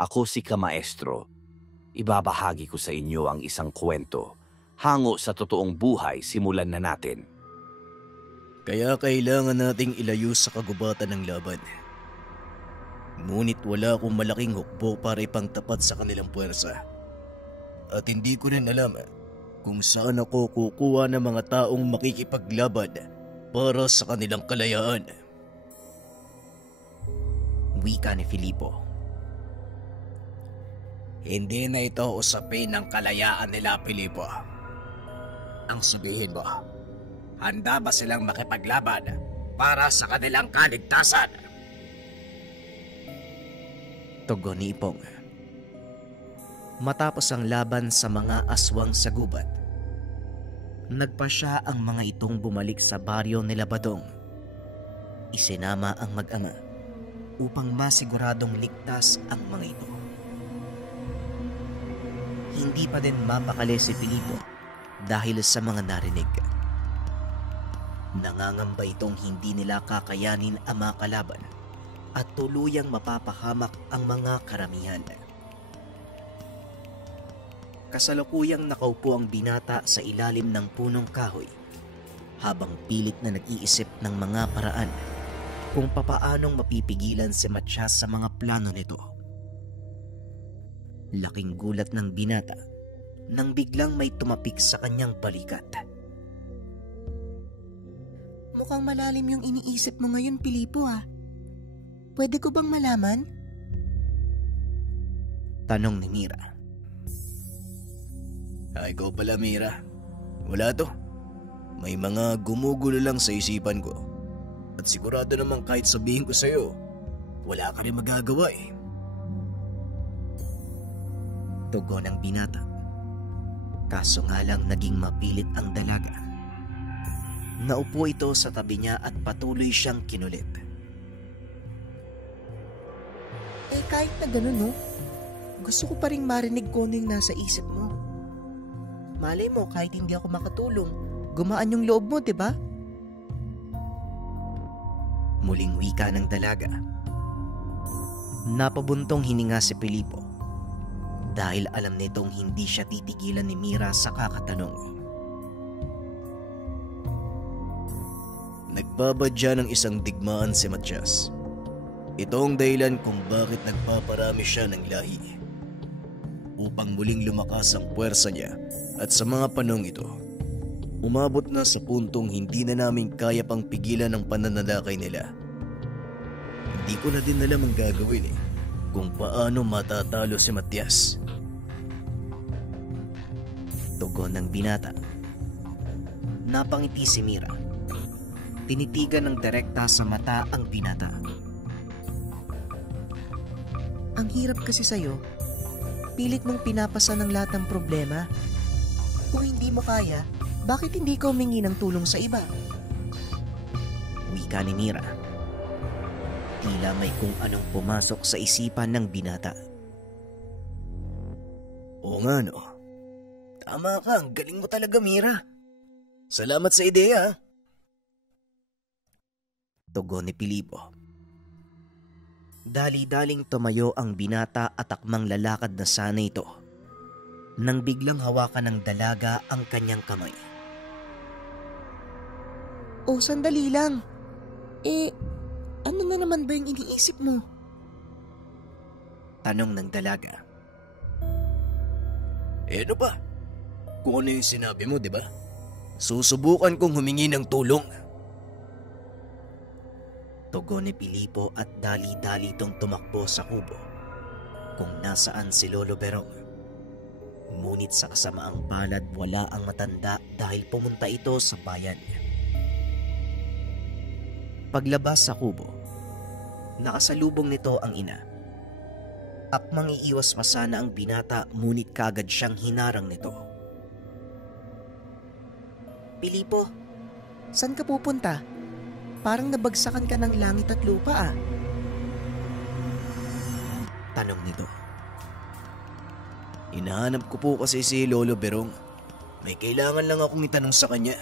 Ako si Kamaestro. Ibabahagi ko sa inyo ang isang kwento. Hango sa totoong buhay, simulan na natin. Kaya kailangan nating ilayo sa kagubatan ng laban. Ngunit wala akong malaking hukbo para ipangtapat sa kanilang puwersa. At hindi ko rin alam kung saan ako kukuha ng mga taong makikipaglaban para sa kanilang kalayaan. Wika ni Filipo. Hindi na ito usapin ng kalayaan nila, Filipo. Ang sabihin mo, handa ba silang makipaglaban para sa kanilang kaligtasan? Tugon ni Ipong. Matapos ang laban sa mga aswang sa gubat, nagpasya ang mga itong bumalik sa baryo nila Badong. Isinama ang mag-ama upang masiguradong ligtas ang mga ito. Hindi pa din mapakali si Filipo dahil sa mga narinig. Nangangamba itong hindi nila kakayanin ang mga kalaban at tuluyang mapapahamak ang mga karamihan. Kasalukuyang nakaupo ang binata sa ilalim ng punong kahoy habang pilit na nag-iisip ng mga paraan kung papaanong mapipigilan si Matyas sa mga plano nito. Laking gulat ng binata nang biglang may tumapik sa kanyang balikat. Mukhang malalim yung iniisip mo ngayon, Filipo ah. Pwede ko bang malaman? Tanong ni Mira. Ikaw pala, Mira. Wala to. May mga gumugulo lang sa isipan ko. At sigurado naman kahit sabihin ko sa'yo, wala ka rin magagawa eh. Tugon ng binata. Kaso nga lang naging mapilit ang dalaga. Naupo ito sa tabi niya at patuloy siyang kinulit. Kahit na ganun no, gusto ko pa rin marinig kung ano yung nasa isip mo. Malay mo kahit hindi ako makatulong, gumaan yung loob mo, diba? Muling wika ng dalaga. Napabuntong hininga si Filipo dahil alam nitong hindi siya titigilan ni Mira sa kakatanong. Nagbabadya ng isang digmaan si Matyas. Ito ang dahilan kung bakit nagpaparami siya ng lahi. Upang muling lumakas ang puwersa niya at sa mga panong ito, umabot na sa puntong hindi na namin kaya pang pigilan ang pananalakay nila. Hindi ko na din alam ang gagawin kung paano matatalo si Matyas. Tugon ng binata. Napangiti si Mira. Tinitigan ng direkta sa mata ang binata. Ang hirap kasi sa'yo. Pilit mong pinapasa ng lahat ng problema. Kung hindi mo kaya, bakit hindi ka humingi ng tulong sa iba? Wika ni Mira. Tila may kung anong pumasok sa isipan ng binata. Oo nga no. Tama ka, ang galing mo talaga, Mira. Salamat sa ideya. Tugon ni Filipo. Dali-daling tumayo ang binata at akmang lalakad na sana ito nang biglang hawakan ng dalaga ang kanyang kamay. Sandali lang. Ano na naman ba yung iniisip mo? Tanong ng dalaga. Ano ba? Kung ano yung sinabi mo, di ba? Susubukan kong humingi ng tulong. Tugon ni Filipo at dali-dali itong tumakbo sa kubo kung nasaan si Lolo Berong. Ngunit sa kasamaang palad wala ang matanda dahil pumunta ito sa bayan. Paglabas sa kubo, nakasalubong nito ang ina. Akmang iiwas pa sana ang binata ngunit kagad siyang hinarang nito. Filipo, saan ka pupunta? Parang nabagsakan ka ng langit at lupa ah. Tanong nito. Hinahanap ko po kasi si Lolo Berong. May kailangan lang akong itanong sa kanya.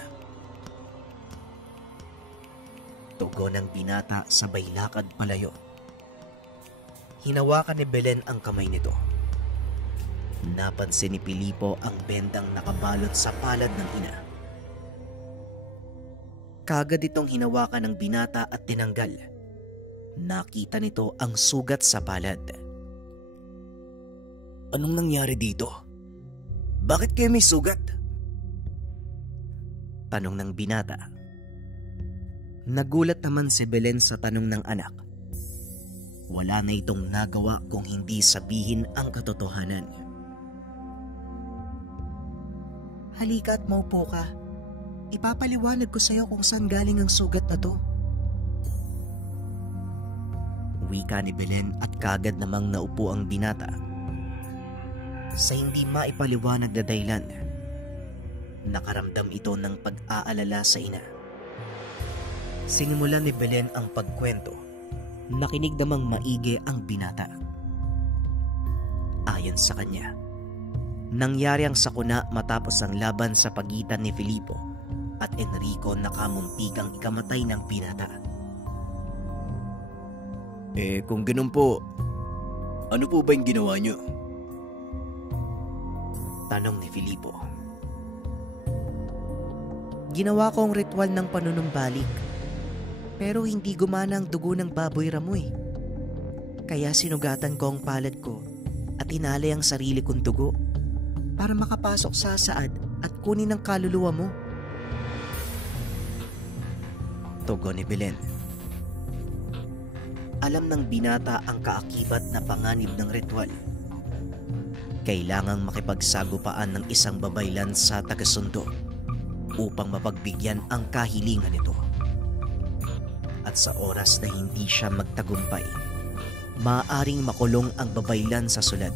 Tugon ng binata sabay lakad palayo. Hinawakan ni Belen ang kamay nito. Napansin ni Filipo ang bendang nakabalot sa palad ng ina. Kagad itong hinawakan ng binata at tinanggal. Nakita nito ang sugat sa palad. Anong nangyari dito? Bakit kayo may sugat? Tanong ng binata. Nagulat naman si Belen sa tanong ng anak. Wala na itong nagawa kung hindi sabihin ang katotohanan. Halika at maupo ka. Ipapaliwanag ko sa'yo kung saan galing ang sugat na to. Wika ni Belen at kagad namang naupo ang binata. Sa hindi maipaliwanag na dahilan, nakaramdam ito ng pag-aalala sa ina. Sinimulan ni Belen ang pagkwento. Nakinig namang maigi ang binata. Ayon sa kanya, nangyari ang sakuna matapos ang laban sa pagitan ni Filipo at Enrico na kamuntikang ikamatay ng binata. Kung ganun po, ano po ba yung ginawa niyo? Tanong ni Filipo. Ginawa ko ang ritual ng panunumbalik. Pero hindi gumana ang dugo ng baboy ramoy. Kaya sinugatan ko ang palad ko at inalay ang sarili kong dugo para makapasok sa saad at kunin ang kaluluwa mo. Tugon ni Belen. Alam ng binata ang kaakibat na panganib ng ritual. Kailangang makipagsagupaan ng isang babaylan sa tagasundo upang mapagbigyan ang kahilingan nito. At sa oras na hindi siya magtagumpay, maaaring makulong ang babaylan sa sulad.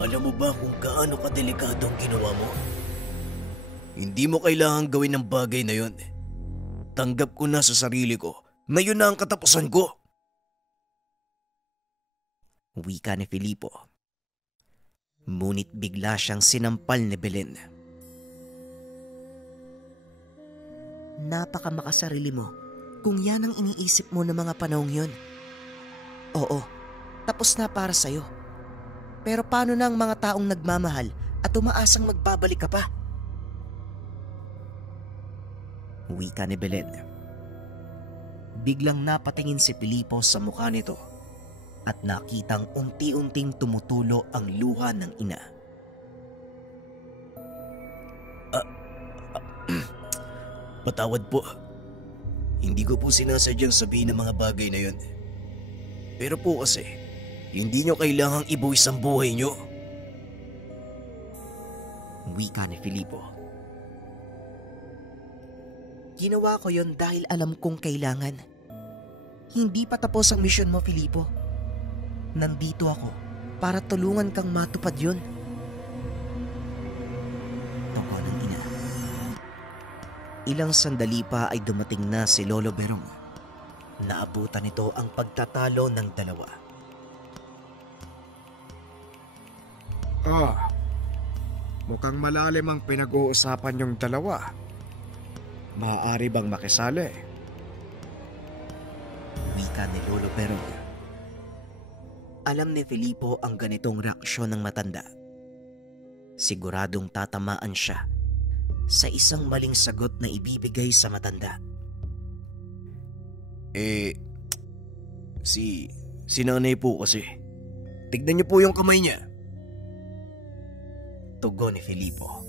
Alam mo ba kung gaano kadelikado ang ginawa mo? Hindi mo kailangang gawin ng bagay na yun. Tanggap ko na sa sarili ko na yun na ang katapusan ko. Wika ni Filipo. Ngunit bigla siyang sinampal ni Belen. Napakamakasarili mo kung yan ang iniisip mo ng mga panahong yun. Oo, tapos na para sa'yo. Pero paano na ang mga taong nagmamahal at umaasang magbabalik ka pa? Wika ni Belen. Biglang napatingin si Filipo sa mukha nito at nakitang unti-unting tumutulo ang luha ng ina. Patawad po. Hindi ko po sinasadyang sabihin ng mga bagay na yun. Pero po kasi, hindi nyo kailangang ibuwis ang buhay nyo. Wika ni Filipo. Ginawa ko yon dahil alam kong kailangan. Hindi pa tapos ang misyon mo, Filipo. Nandito ako para tulungan kang matupad yon. Tugon ng ina. Ilang sandali pa ay dumating na si Lolo Berong. Naabutan nito ang pagtatalo ng dalawa. Mukhang malalim ang pinag-uusapan yung dalawa. Maaari bang makisali? Wika ni Lolo Berong. Alam ni Filipo ang ganitong reaksyon ng matanda. Siguradong tatamaan siya sa isang maling sagot na ibibigay sa matanda. Si nanay po kasi. Tignan niyo po yung kamay niya. Tugon ni Filipo.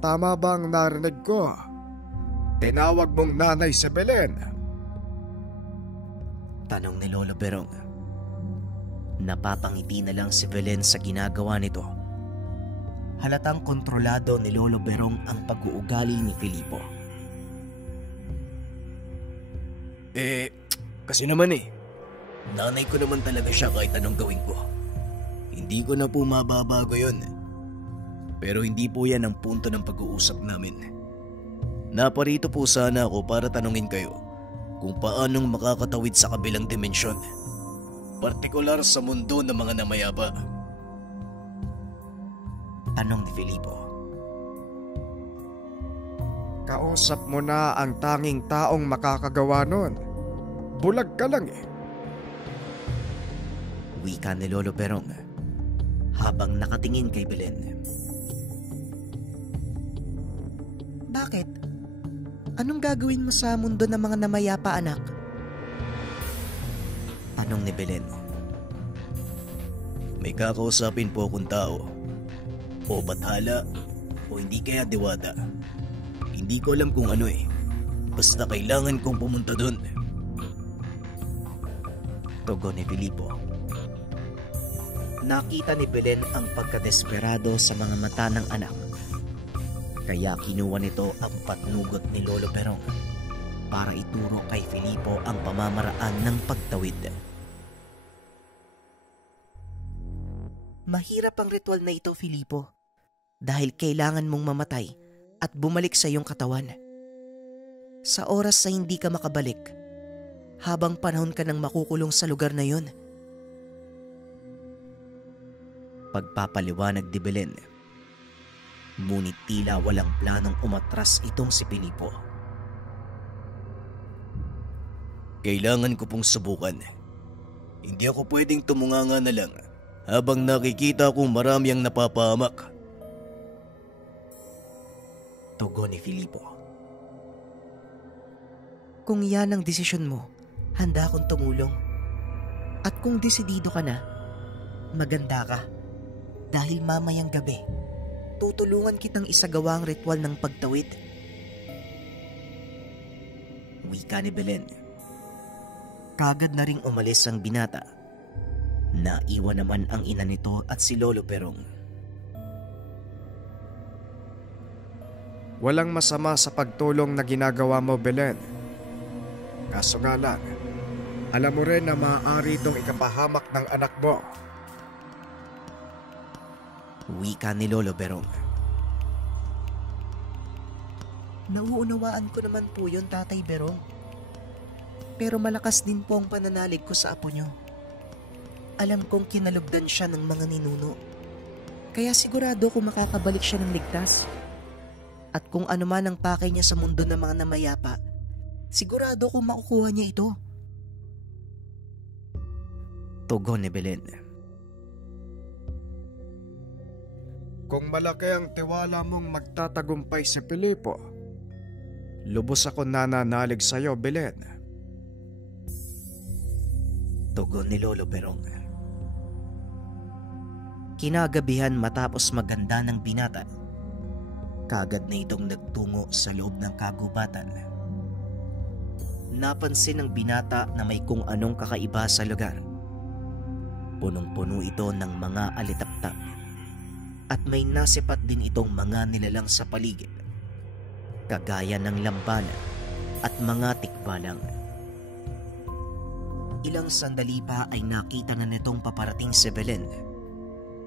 Tama bang narinig ko? Tinawag mong nanay si Belen. Tanong ni Lolo Berong. Napapangiti na lang si Belen sa ginagawa nito. Halatang kontrolado ni Lolo Berong ang pag-uugali ni Filipo. Kasi naman nanay ko naman talaga siya kahit anong gawin ko. Hindi ko na po mababago yun. Pero hindi po yan ang punto ng pag-uusap namin. Naparito po sana ako para tanungin kayo kung paanong makakatawid sa kabilang dimensyon. Partikular sa mundo ng mga namayapa. Tanong ni Filipo. Kausap mo na ang tanging taong makakagawa nun. Bulag ka lang eh. Wika ni Lolo Berong habang nakatingin kay Belen. Bakit? Anong gagawin mo sa mundo ng mga namayapa, anak? Tanong ni Belen. May kakausapin po akong tao. O bathala, o hindi kaya diwata. Hindi ko alam kung ano eh. Basta kailangan kong pumunta doon. Tugon ni Filipo. Nakita ni Belen ang pagkadesperado sa mga mata ng anak. Kaya kinuha nito ang patnugot ni Lolo Berong para ituro kay Filipo ang pamamaraan ng pagtawid. Mahirap ang ritual na ito, Filipo. Dahil kailangan mong mamatay at bumalik sa iyong katawan. Sa oras na hindi ka makabalik, habang panahon ka nang makukulong sa lugar na yun. Pagpapaliwanag ni Belen. Ngunit tila walang planong umatras itong si Filipo. Kailangan ko pong subukan. Hindi ako pwedeng tumunganga na lang habang nakikita kong marami ang napapahamak. Tugon ni Filipo. Kung yan ang desisyon mo, handa akong tumulong. At kung desidido ka na, maganda ka. Dahil mamayang gabi, tutulungan kitang isagawa ang ritual ng pagtawid. Wika ni Belen. Kagad na ring umalis ang binata. Naiwan naman ang ina nito at si Lolo Berong. Walang masama sa pagtulong na ginagawa mo, Belen. Kaso nga lang, alam mo rin na maaari itong ikapahamak ng anak mo. Wika ni Lolo Berong. Nauunawaan ko naman po yun, Tatay Berong. Pero malakas din po ang pananalig ko sa apo nyo. Alam kong kinalugdan siya ng mga ninuno. Kaya sigurado kung makakabalik siya ng ligtas. At kung ano man ang pakay niya sa mundo ng mga namayapa, sigurado kung makukuha niya ito. Tugon ni Belen. Kung malaki ang tiwala mong magtatagumpay si Filipo, lubos ako nananalig sa iyo, Belen. Tugon ni Lolo Berong. Kinagabihan matapos maganda ng binata, kagad na itong nagtungo sa loob ng kagubatan. Napansin ng binata na may kung anong kakaiba sa lugar. Punong-puno ito ng mga alitaptap at may nasipat din itong mga nilalang sa paligid, kagaya ng lambanan at mga tikbalang. Ilang sandali pa ay nakita na nitong paparating si Belen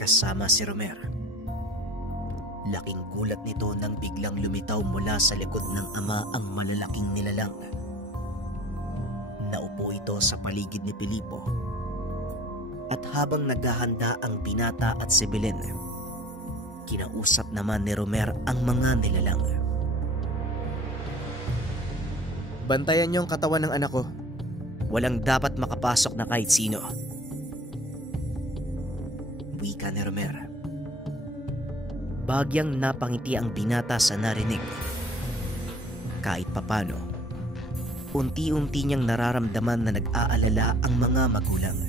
kasama si Romer. Laking gulat nito nang biglang lumitaw mula sa likod ng ama ang malalaking nilalang. Naupo ito sa paligid ni Filipo. At habang naghahanda ang binata at si Belen, kinausap naman ni Romer ang mga nilalang. Bantayan niyo ang katawan ng anak ko. Walang dapat makapasok na kahit sino. Wika ni Romer. Bagyang napangiti ang binata sa narinig. Kahit papano, unti-unti niyang nararamdaman na nag-aalala ang mga magulang.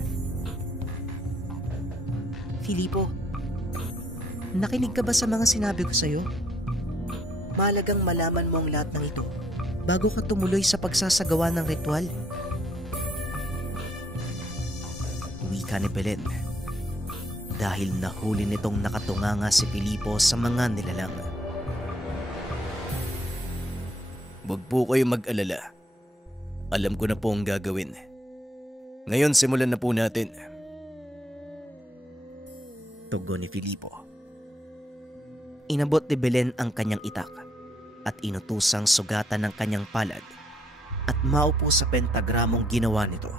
Filipo, nakinig ka ba sa mga sinabi ko sa'yo? Mahalagang malaman mo ang lahat ng ito bago ka tumuloy sa pagsasagawa ng ritual. Wika ni Belen. Dahil nahuli nitong nakatunganga si Filipo sa mga nilalang. Huwag po kayo mag-alala. Alam ko na po ang gagawin. Ngayon simulan na po natin. Tugon ni Filipo. Inabot ni Belen ang kanyang itak at inutusang sugatan ng kanyang palad at maupo sa pentagramong ginawa nito.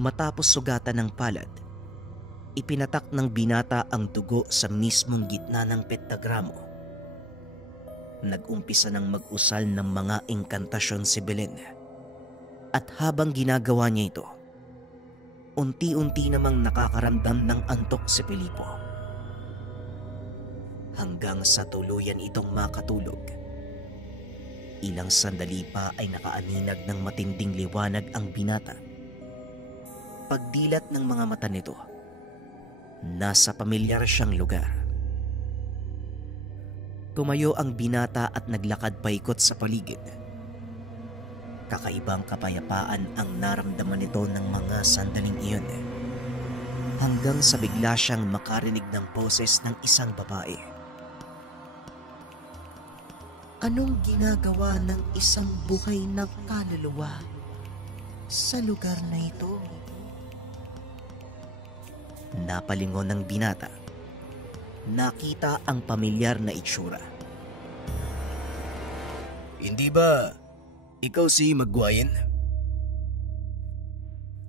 Matapos sugatan ng palad, ipinatak ng binata ang dugo sa mismong gitna ng pentagramo. Nag-umpisa ng mag-usal ng mga engkantasyon si Belen. At habang ginagawa niya ito, unti-unti namang nakakaramdam ng antok si Filipo. Hanggang sa tuluyan itong makatulog. Ilang sandali pa ay nakaaninag ng matinding liwanag ang binata. Pagdilat ng mga mata nito, nasa pamilyar siyang lugar. Tumayo ang binata at naglakad paikot sa paligid. Kakaibang kapayapaan ang naramdaman nito ng mga sandaling iyon. Hanggang sa bigla siyang makarinig ng boses ng isang babae. Anong ginagawa ng isang buhay na kaluluwa sa lugar na ito? Napalingon ng binata. Nakita ang pamilyar na itsura. Hindi ba ikaw si Maguayan?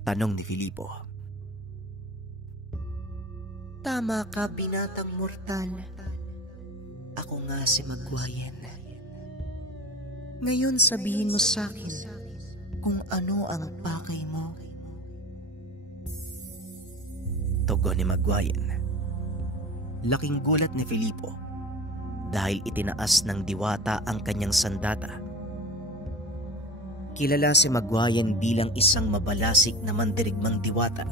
Tanong ni Filipo. Tama ka, binatang mortal. Ako nga si Maguayan. Ngayon sabihin mo sa akin kung ano ang pakay mo. Tugon ni Maguayan. Laking gulat ni Filipo dahil itinaas ng diwata ang kanyang sandata. Kilala si Maguayan bilang isang mabalasik na mandirigmang diwata.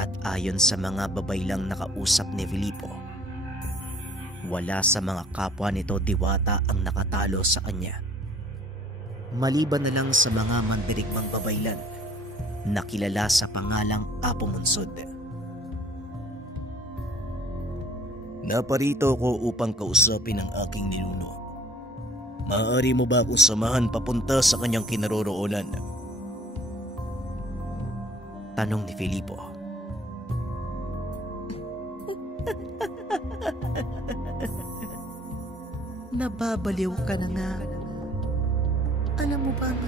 At ayon sa mga babaylang nakausap ni Filipo, wala sa mga kapwa nito diwata ang nakatalo sa kanya. Maliban na lang sa mga mandirigmang babaylan na kilala sa pangalang Apo Munsod. Naparito ko upang kausapin ang aking ninuno. Maaari mo ba akong samahan papunta sa kanyang kinaroroonan? Tanong ni Filipo. Nababaliw ka na nga. Alam mo bang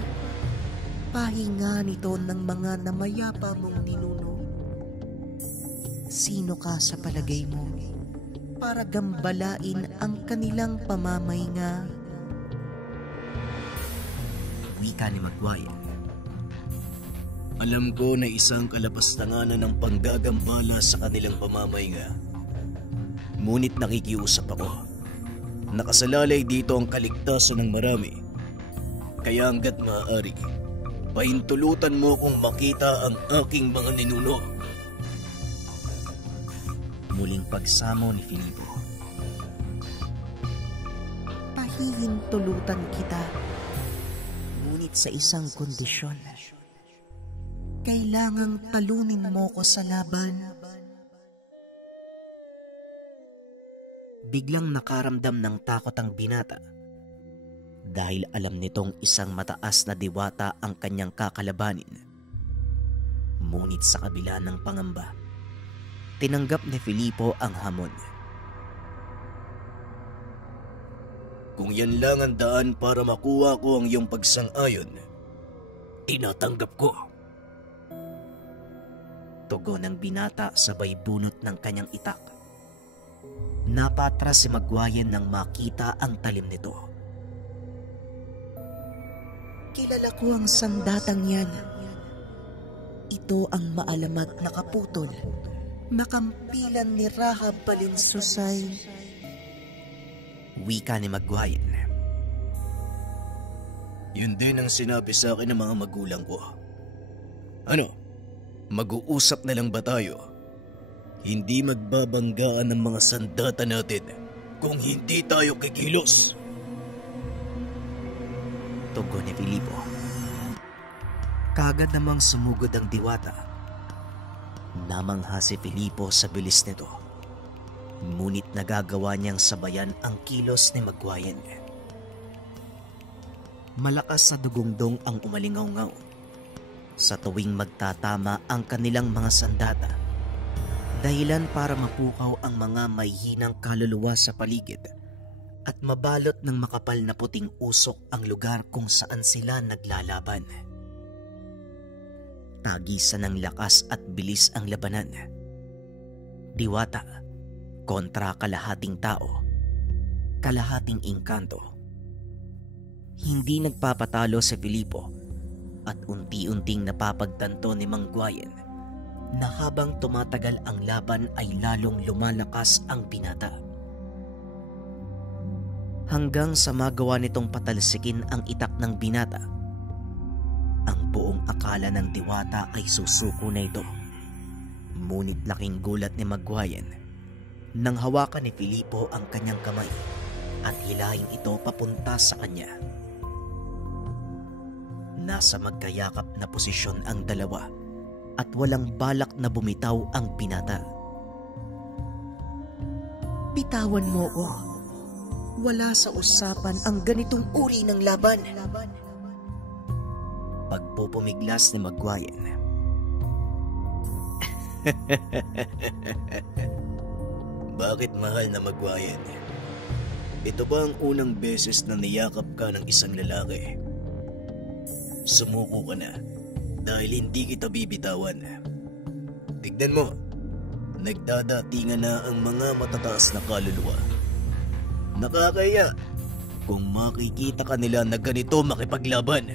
pahinga nito ng mga namayapa mong ninuno? Sino ka sa palagay mo para gambalain ang kanilang pamamahinga? Wika ni Maguayan. Alam ko na isang kalapastanganan ng panggagambala sa kanilang pamamahinga. Ngunit nakikiusap ako. Nakasalalay dito ang kaligtasan ng marami. Kaya hanggat maaari, pahintulutan mo kung makita ang aking mga ninuno. Muling pagsamo ni Filipo. Pahihintulutan kita. Ngunit sa isang kondisyon. Kailangang talunin mo ko sa laban. Biglang nakaramdam ng takot ang binata dahil alam nitong isang mataas na diwata ang kanyang kakalabanin. Ngunit sa kabila ng pangamba, tinanggap ni Filipo ang hamon. Kung yan lang ang daan para makuha ko ang iyong pagsang-ayon, tinatanggap ko. Tugon ng binata sabay bunot ng kanyang itak. Napatras si Maguayan nang makita ang talim nito. Kilala ko ang sandatang yan. Ito ang maalamat na kaputol na kampilan ni Rahab Balinsusay. Wika ni Maguayan. Yun din ang sinabi sa akin ng mga magulang ko. Ano? Mag-uusap na lang ba tayo? Hindi magbabanggaan ng mga sandata natin kung hindi tayo kikilos. Tugon ni Filipo. Kagad namang sumugod ang diwata. Namangha si Filipo sa bilis nito. Ngunit nagagawa niyang sabayan ang kilos ni Maguayan. Malakas sa dugongdong ang umalingaw-ngaw sa tuwing magtatama ang kanilang mga sandata. Dahilan para mapukaw ang mga may hinang kaluluwa sa paligid at mabalot ng makapal na puting usok ang lugar kung saan sila naglalaban. Tagisan ng lakas at bilis ang labanan. Diwata kontra kalahating tao. kalahating engkanto. Hindi nagpapatalo si Filipo at unti-unting napapagtanto ni Mang Guayen na habang tumatagal ang laban ay lalong lumalakas ang binata. Hanggang sa magawa nitong patalsikin ang itak ng binata. Ang buong akala ng diwata ay susuko na ito. Ngunit laking gulat ni Mang Guayen nang hawakan ni Filipo ang kanyang kamay at hilahin ito papunta sa kanya. Nasa magkayakap na posisyon ang dalawa at walang balak na bumitaw ang binata. Bitawan mo ko. Wala sa usapan ang ganitong uri ng laban. Pagpupumiglas ni Mang Guayen. Bakit mahal na Mang Guayen? Ito ba ang unang beses na niyakap ka ng isang lalaki? Sumuko ka na dahil hindi kita bibitawan. Tignan mo, nagdadatingan na ang mga matataas na kaluluwa. Nakakaya kung makikita ka nila na ganito makipaglaban.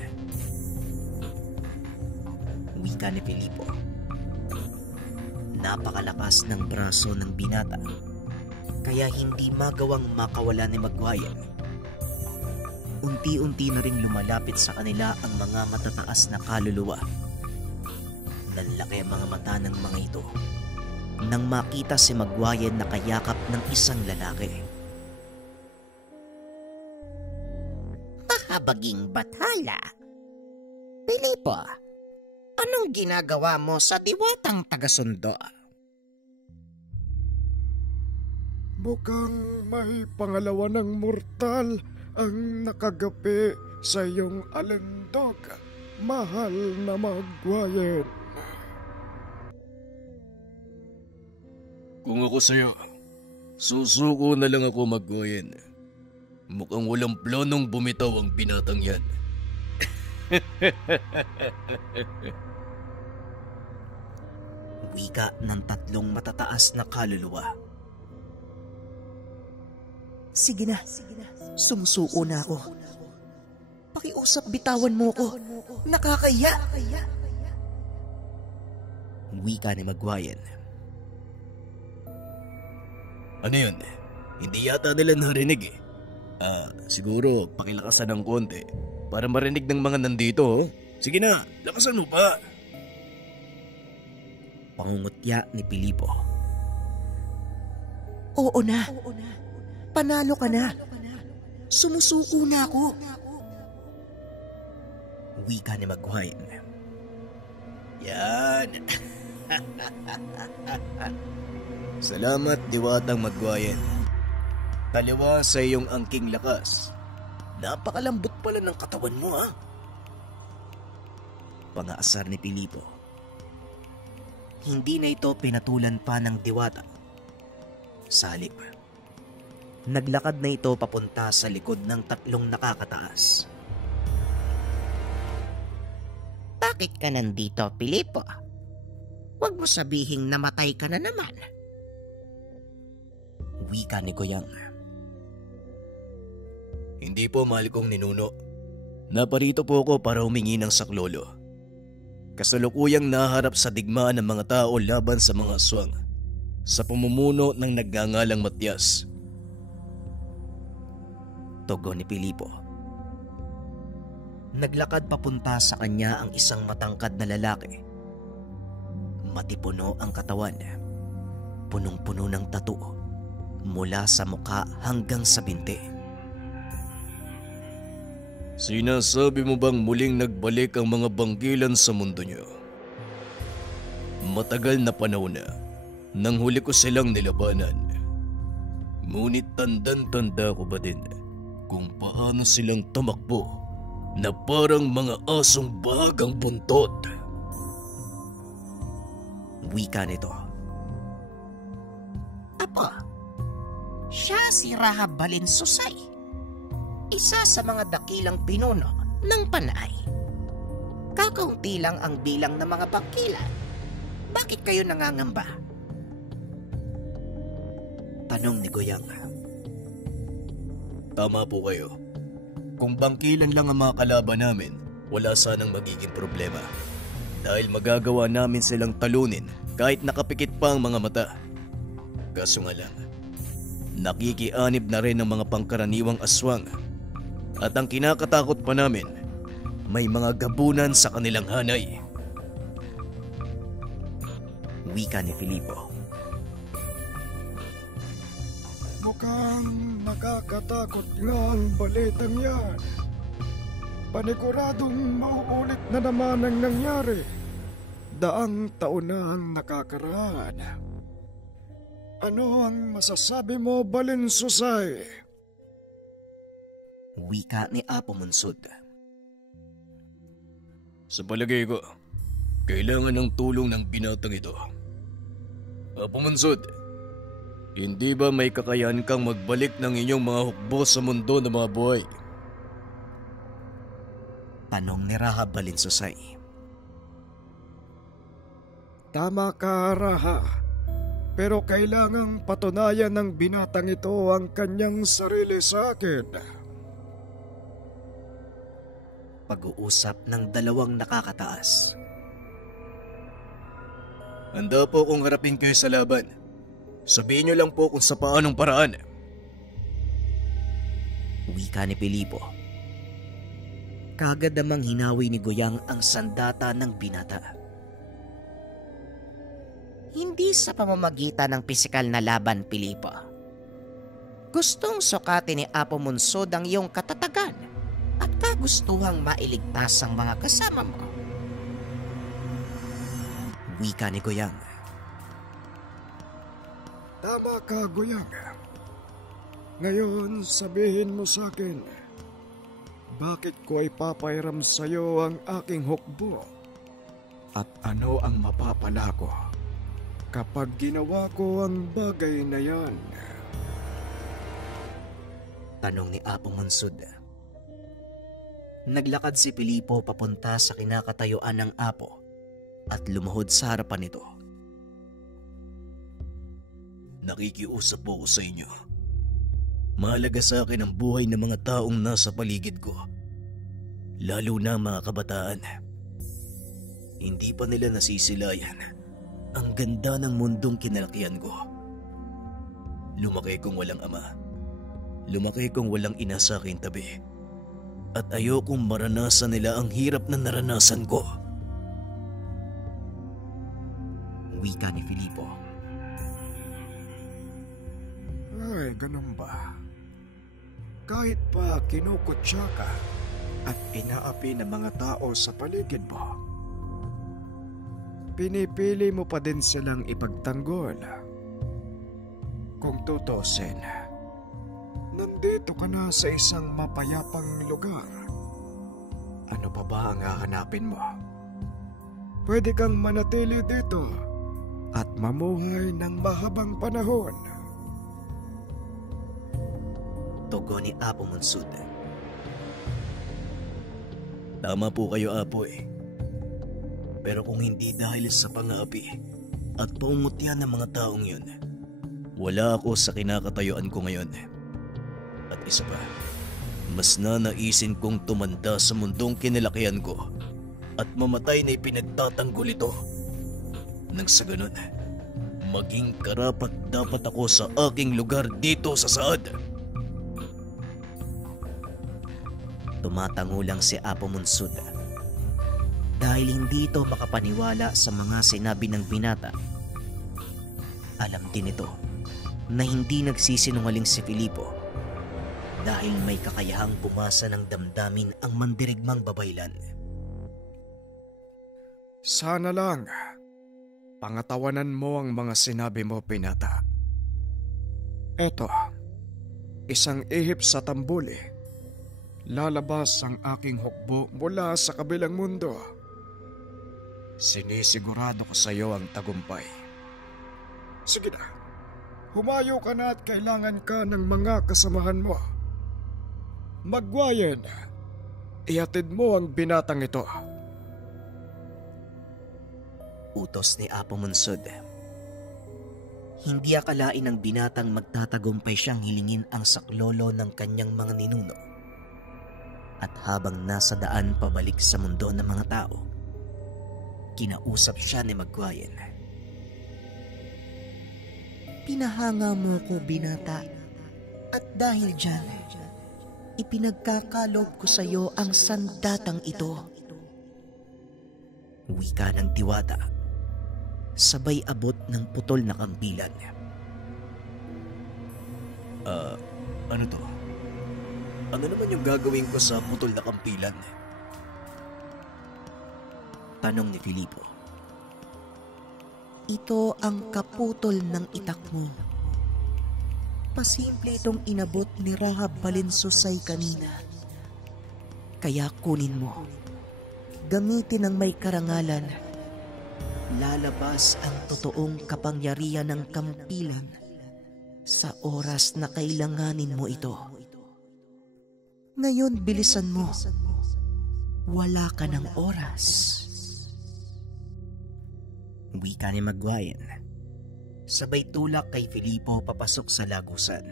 Wika ni Filipo. Napakalakas ng braso ng binata, kaya hindi magawang makawala ni Mang Guayen. Unti-unti na rin lumalapit sa kanila ang mga matataas na kaluluwa. Nanlaki ang mga mata ng mga ito nang makita si Mang Guayen na kayakap ng isang lalaki. Mahabaging bathala! Filipo, anong ginagawa mo sa diwatang tagasundo? Mukhang may pangalawa ng mortal ang nakagapi sa iyong alindog, mahal na Mang Guayen. Kung ako sa'yo, susuko na lang ako, Mang Guayen. Mukhang walang planong bumitaw ang binatang yan. Wika ng tatlong matataas na kaluluwa. Sige na, sumusuko na ako. Pakiusap, bitawan mo ko. Nakakaya. Wika ni Mang Guayen. Ano yun? Hindi yata nila narinig eh. Siguro pakilakasan ng konti para marinig ng mga nandito. Oh. Sige na, lakasan mo pa. Pangungutya ni Filipo. Oo na. Panalo ka na. Sumusuko na ako. Wika ni Mang Guayen. Yan. Salamat, diwatang Mang Guayen. Taliwa sa iyong angking lakas. Napakalambot pala ng katawan mo, ha? Pangaasar ni Filipo. Hindi na ito pinatulan pa ng diwata. Sa halip, naglakad na ito papunta sa likod ng tatlong nakakataas. Bakit ka nandito, Filipo? Huwag mo sabihing namatay ka na naman. Wika ni Goyang. Hindi po, mahal kong ninuno. Naparito po ako para humingi ng saklolo. Kasalukuyang naharap sa digmaan ng mga tao laban sa mga aswang sa pamumuno ng nagngangalang Matyas. Tugon ni Filipo. Naglakad papunta sa kanya ang isang matangkad na lalaki. Matipuno ang katawan. Punong-puno ng tattoo mula sa mukha hanggang sa binti. Sinasabi mo bang muling nagbalik ang mga banggilan sa mundo niyo? Matagal na panahon na nang huli ko silang nilabanan. Ngunit tandang-tanda ko ba din kung paano silang tumakbo na parang mga asong bahagang buntot? Wika nito. Apo, siya si Rahab Balinsusay. Isa sa mga dakilang pinuno ng Panay. Kakaunti lang ang bilang ng mga bangkilan. Bakit kayo nangangamba? Tanong ni Goyang. Tama po kayo. Kung bangkilan lang ang mga kalaban namin, wala sanang magiging problema. Dahil magagawa namin silang talunin kahit nakapikit pa ang mga mata. Kaso nga lang, nakikianib na rin ang mga pangkaraniwang aswang. At ang kinakatakot pa namin, may mga gabunan sa kanilang hanay. Wika ni Filipo. Mukhang nakakatakot nga ang balitang yan. Paniguradong mauulit na naman ang nangyari. Daang taon na ang nakakaraan. Ano ang masasabi mo, Balinsusay? Wika ni Apo Munsud. Sa palagay ko, kailangan ng tulong ng binatang ito. Apo Munsud, hindi ba may kakayahan kang magbalik ng inyong mga hukbo sa mundo ng mga buhay? Tanong ni Rahab Balinsusay. Tama ka, Raha. Pero kailangang patunayan ng binatang ito ang kanyang sarili sa akin. Pag-uusap ng dalawang nakakataas. Handa po kung harapin kayo sa laban. Sabihin niyo lang po kung sa paanong paraan. Wika ni Filipo. Kagad namang hinawi ni Goyang ang sandata ng binata. Hindi sa pamamagitan ng pisikal na laban, Filipo. Gustong sukatin ni Apo Munsud ang iyong katatagan at kagustuhang mailigtas ang mga kasama mo. Wika ni Goyang. Tama ka, Goyang. Ngayon, sabihin mo sa akin, bakit ko ipapairam sa iyo ang aking hukbo? At ano ang mapapala ko kapag ginawa ko ang bagay na yan? Tanong ni Apo Munsud. Naglakad si Filipo papunta sa kinakatayuan ng Apo at lumuhod sa harapan nito. Nakikiusap po ako sa inyo. Mahalaga sa akin ang buhay ng mga taong nasa paligid ko. Lalo na mga kabataan. Hindi pa nila nasisilayan ang ganda ng mundong kinalakihan ko. Lumaki kong walang ama. Lumaki kong walang ina sa aking tabi. At ayokong maranasan nila ang hirap na naranasan ko. Wika ni Filipo. Ay, ganun ba? Kahit pa kinukutsa ka at inaapi ng mga tao sa paligid mo, pinipili mo pa din silang ipagtanggol. Kung tutusin, nandito ka na sa isang mapayapang lugar. Ano pa ba ang hahanapin mo? Pwede kang manatili dito at mamuhay ng mahabang panahon. Tugon ni Apo Munsud. Tama po kayo, Apo eh. Pero kung hindi dahil sa pang-aapi at paungutya ng mga taong yun, wala ako sa kinakatayuan ko ngayon. At isa pa, mas nanaisin kong tumanda sa mundong kinalakihan ko at mamatay na ipinagtatanggol ito. Nang sa ganun, maging karapat dapat ako sa aking lugar dito sa Saad. Tumatango lang si Apo Munsud dahil hindi ito makapaniwala sa mga sinabi ng binata. Alam din ito na hindi nagsisinungaling si Filipo dahil may kakayahang pumasa ng damdamin ang mandirigmang babaylan. Sana lang pangatawanan mo ang mga sinabi mo, binata. Eto, isang ihip sa tambuli. Lalabas ang aking hukbo mula sa kabilang mundo. Sinisigurado ko sa iyo ang tagumpay. Sige na, humayo ka na at kailangan ka ng mga kasamahan mo. Magwayen, ihatid mo ang binatang ito. Utos ni Apo Munsud. Hindi akalain ng binatang magtatagumpay siyang hilingin ang saklolo ng kanyang mga ninuno. At habang nasa daan pabalik sa mundo ng mga tao, kinausap siya ni Magwayen. Pinahanga mo ko, binata. At dahil dyan, ipinagkakalob ko sa iyo ang sandatang ito. Wika ng Diwata, sabay abot ng putol na kampilan. Ano to? Ano naman yung gagawin ko sa putol na kampilan? Tanong ni Filipo. Ito ang kaputol ng itak mo. Pasimple itong inabot ni Rahab Balinsusay kanina. Kaya kunin mo. Gamitin ang may karangalan. Lalabas ang totoong kapangyarihan ng kampilan sa oras na kailanganin mo ito. Ngayon bilisan mo. Wala ka ng oras. Wika ni Magwayen, sabay tulak kay Filipo papasok sa lagusan.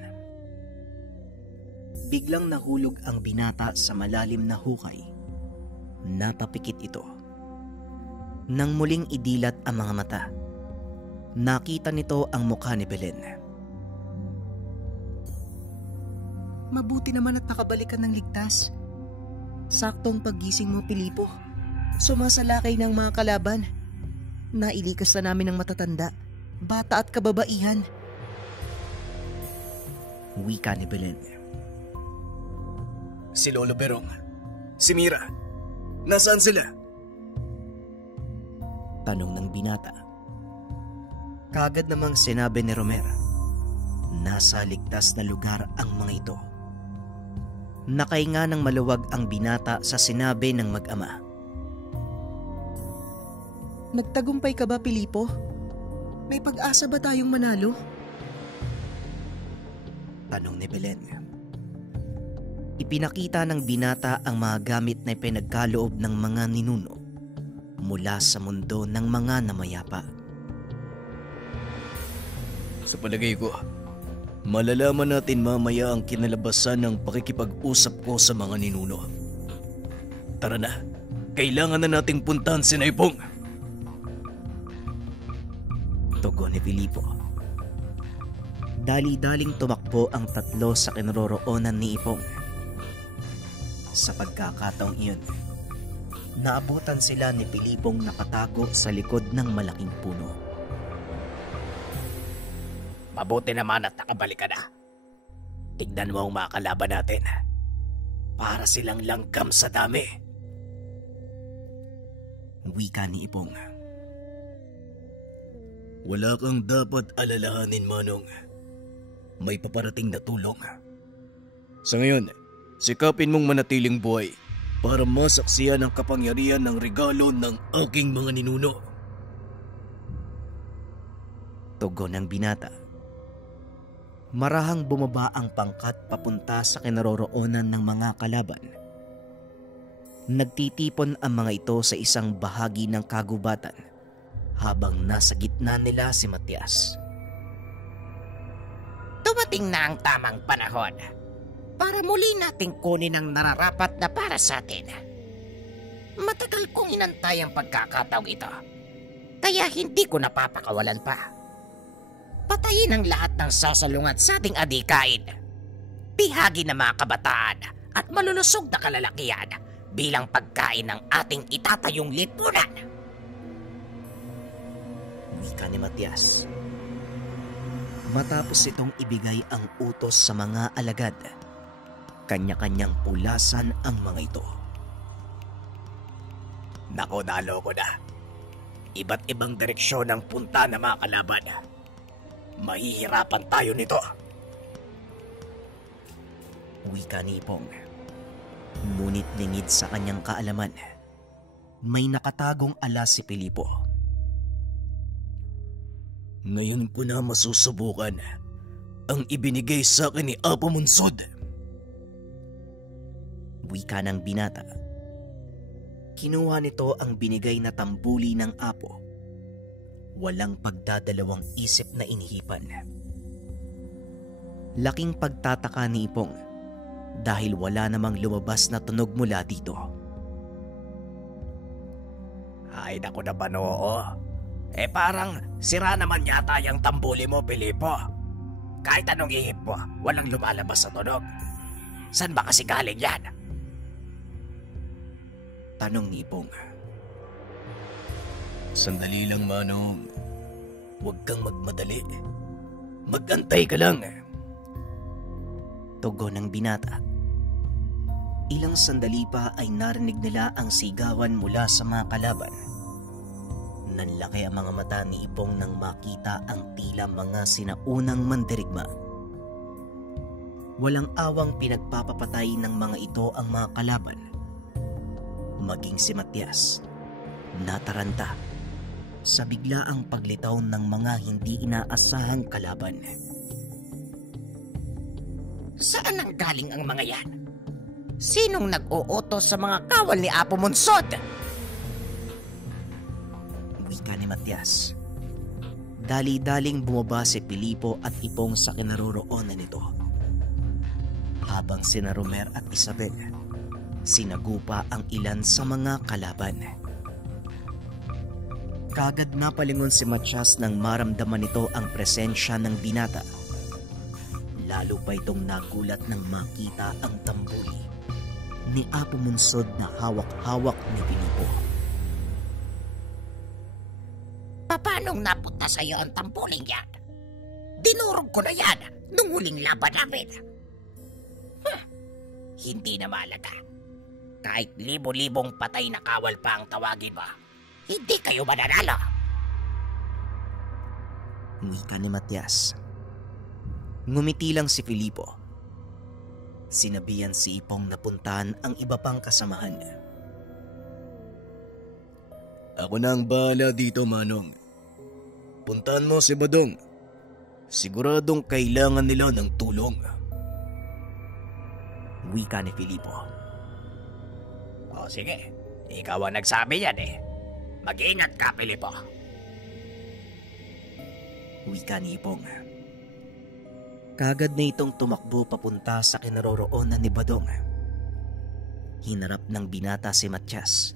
Biglang nahulog ang binata sa malalim na hukay. Napapikit ito. Nang muling idilat ang mga mata, nakita nito ang mukha ni Belen. Mabuti naman at nakabalik ka ng ligtas. Saktong paggising mo, Filipo. Sumasalakay ng mga kalaban. Nailikas na namin ng matatanda, bata at kababaihan. Wika ni Belen. Si Lolo Berong, si Mira, nasaan sila? Tanong ng binata. Kagad namang sinabi ni Romer, nasa ligtas na lugar ang mga ito. Nakahinga ng maluwag ang binata sa sinabi ng mag-ama. Nagtagumpay ka ba, Filipo? May pag-asa ba tayong manalo? Tanong ni Belen. Ipinakita ng binata ang mga gamit na pinagkaloob ng mga ninuno mula sa mundo ng mga namayapa. Sa palagay ko, malalaman natin mamaya ang kinalabasan ng pakikipag-usap ko sa mga ninuno. Tara na, kailangan na nating puntahan si Naipong. Tugon ni Filipo. Dali-daling tumakbo ang tatlo sa kinaroroonan ni Ipong. Sa pagkakataong iyon, naabutan sila ni Pilipong nakatago sa likod ng malaking puno. Mabuti naman at nakabalik ka na. Tignan mo ang mga kalaban natin. Para silang langgam sa dami. Wika ni Ipong. Wala kang dapat alalahanin, Manong. May paparating na tulong. Sa ngayon, sikapin mong manatiling buhay para masaksiyan ang kapangyarihan ng regalo ng aking mga ninuno. Tugon ng binata. Marahang bumaba ang pangkat papunta sa kinaroroonan ng mga kalaban. Nagtitipon ang mga ito sa isang bahagi ng kagubatan habang nasa gitna nila si Matias. Dumating na ang tamang panahon para muli nating kunin ang nararapat na para sa atin. Matagal kong inantay ang pagkakataong ito, kaya hindi ko napapakawalan pa. Patayin ang lahat ng sasalungat sa ating adikain. Pihagi ng mga kabataan at malulusog na kalalakihan bilang pagkain ng ating itatayong lipunan. Wika ni Matias. Matapos itong ibigay ang utos sa mga alagad, kanya-kanyang pulasan ang mga ito. Nako, nalo ko na. Iba't ibang direksyon ang punta ng mga kalaban. Mahihirapan tayo nito. Wika ni Ipong. Ngunit lingid sa kanyang kaalaman, may nakatagong alas si Filipo. Ngayon ko na masusubukan ang ibinigay sa akin ni Apo Munsod. Wika ng binata. Kinuha nito ang binigay na tambuli ng apo Walang pagdadalawang isip na inihipan. Laking pagtataka ni Ipong dahil wala namang lumabas na tunog mula dito. Ay naku naman, oo. Parang sira naman yata yung tambuli mo, Pilipo. Kahit anong ihip mo, walang lumalabas sa tunog. Saan ba kasi galing yan? Tanong ni Ipong. Sandali lang, Manong. Huwag kang magmadali. Magantay ka lang. Tugon ng binata. Ilang sandali pa ay narinig nila ang sigawan mula sa mga kalaban. Nanlaki ang mga mata ni Ipong nang makita ang tila mga sinaunang mandirigma. Walang awang pinagpapapatay ng mga ito ang mga kalaban. Maging si Matias, nataranta sa biglaang paglitaw ng mga hindi inaasahang kalaban. Saan ang galing ang mga yan? Sinong nag-uutos sa mga kawal ni Apo Monsod? Wika ni Matias. Dali-daling bumaba si Pilipo at Ipong sa kinaroroonan nito. Habang sina Romer at Isabel, sinagupa ang ilan sa mga kalaban. Kagad napalingon si Matias nang maramdaman nito ang presensya ng binata. Lalo pa itong nagulat nang makita ang tambuli ni Apo Monsod na hawak-hawak ni Pilipo. Paanong napunta sa'yo ang tampuling yan? Dinurog ko na yan nung huling laban namin. Hindi na mahalaga. Kahit libo-libong patay na kawal pa ang tawagin mo, hindi kayo mananalo. Wika ni Matias. Ngumiti lang si Pilipo. Sinabihan si Ipong na puntahan ang iba pang kasamahan. Ako na ang bahala dito, Manong. Puntahan mo si Badong. Siguradong kailangan nila ng tulong. Wika ni Pilipo. O sige, ikaw ang nagsabi yan eh. Mag-ingat ka, Pilipo. Wika ni Ipong. Kagad na itong tumakbo papunta sa kinaroroonan ni Badong. Hinarap ng binata si Matias,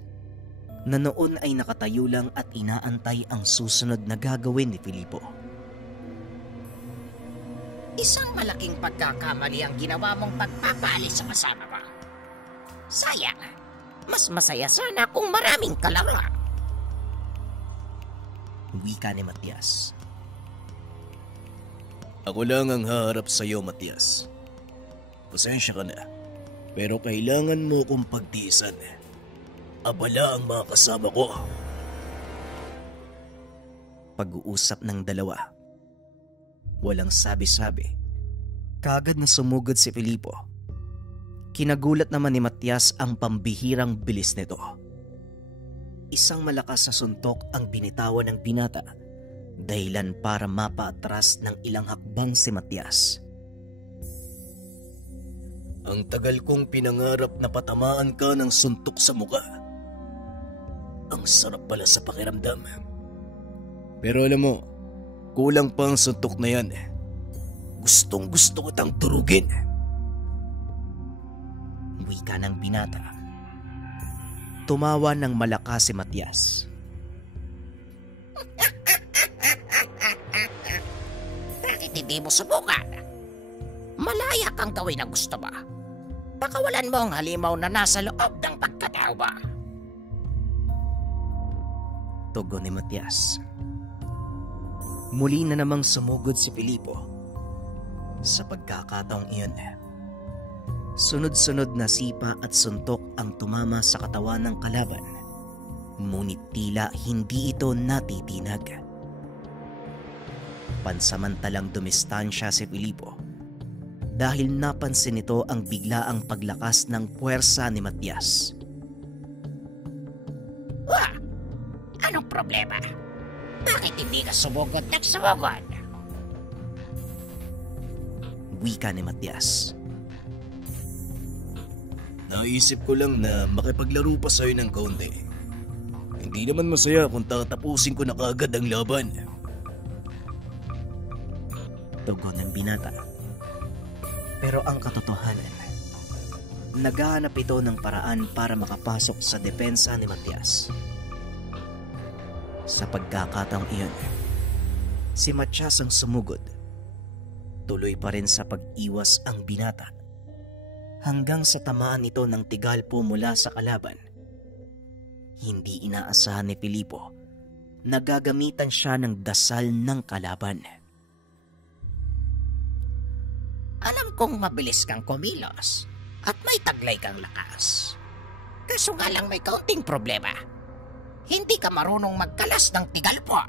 na noon ay nakatayo lang at inaantay ang susunod na gagawin ni Pilipo. Isang malaking pagkakamali ang ginawa mong pagpapaalis sa kasama mo. Sayang, mas masaya sana kung maraming kalaro. Wika ni Matias. Ako lang ang haharap sa iyo, Matias. Pasensya ka na, pero kailangan mo kong pagtiisan. Abala ang mga kasama ko. Pag-uusap ng dalawa. Walang sabi-sabi. Kagad na sumugod si Pilipo. Kinagulat naman ni Matias ang pambihirang bilis nito. Isang malakas na suntok ang binitawan ng binata, dahilan para mapaatras ng ilang hakbang si Matias. Ang tagal kong pinangarap na patamaan ka ng suntok sa muka. Ang sarap pala sa pakiramdam. Pero alam mo, kulang pa ang suntok na yan. Gustong gusto kitang turugin. Wika ng binata. Tumawa ng malakas si Matias. Bakit hindi mo subukan? Malaya kang gawin ang gusto mo. Pakawalan mo ang halimaw na nasa loob ng pagkatao mo. Tugon ni Matias. Muli na namang sumugod si Pilipo. Sa pagkakataong iyon, sunod-sunod na sipa at suntok ang tumama sa katawan ng kalaban. Ngunit tila hindi ito natitinag. Pansamantalang dumistansya si Pilipo dahil napansin nito ang biglaang paglakas ng puwersa ni Matias. Anong problema? Bakit hindi ka sumugod ng sumugod? Wika ni Matias. Naisip ko lang na makipaglaro pa sa'yo ng kaunti. Hindi naman masaya kung tatapusin ko na kaagad ang laban. Tugon ng binata. Pero ang katotohanan, naghahanap ito ng paraan para makapasok sa depensa ni Matias. Sa pagkakataong iyon, si Matias ang sumugod. Tuloy pa rin sa pag-iwas ang binata hanggang sa tamaan ito ng tigalpo mula sa kalaban. Hindi inaasahan ni Filipo na gagamitan siya ng dasal ng kalaban. Alam kong mabilis kang kumilos at may taglay kang lakas. Kaso nga lang may kaunting problema. Hindi ka marunong magkalas ng tigalpo.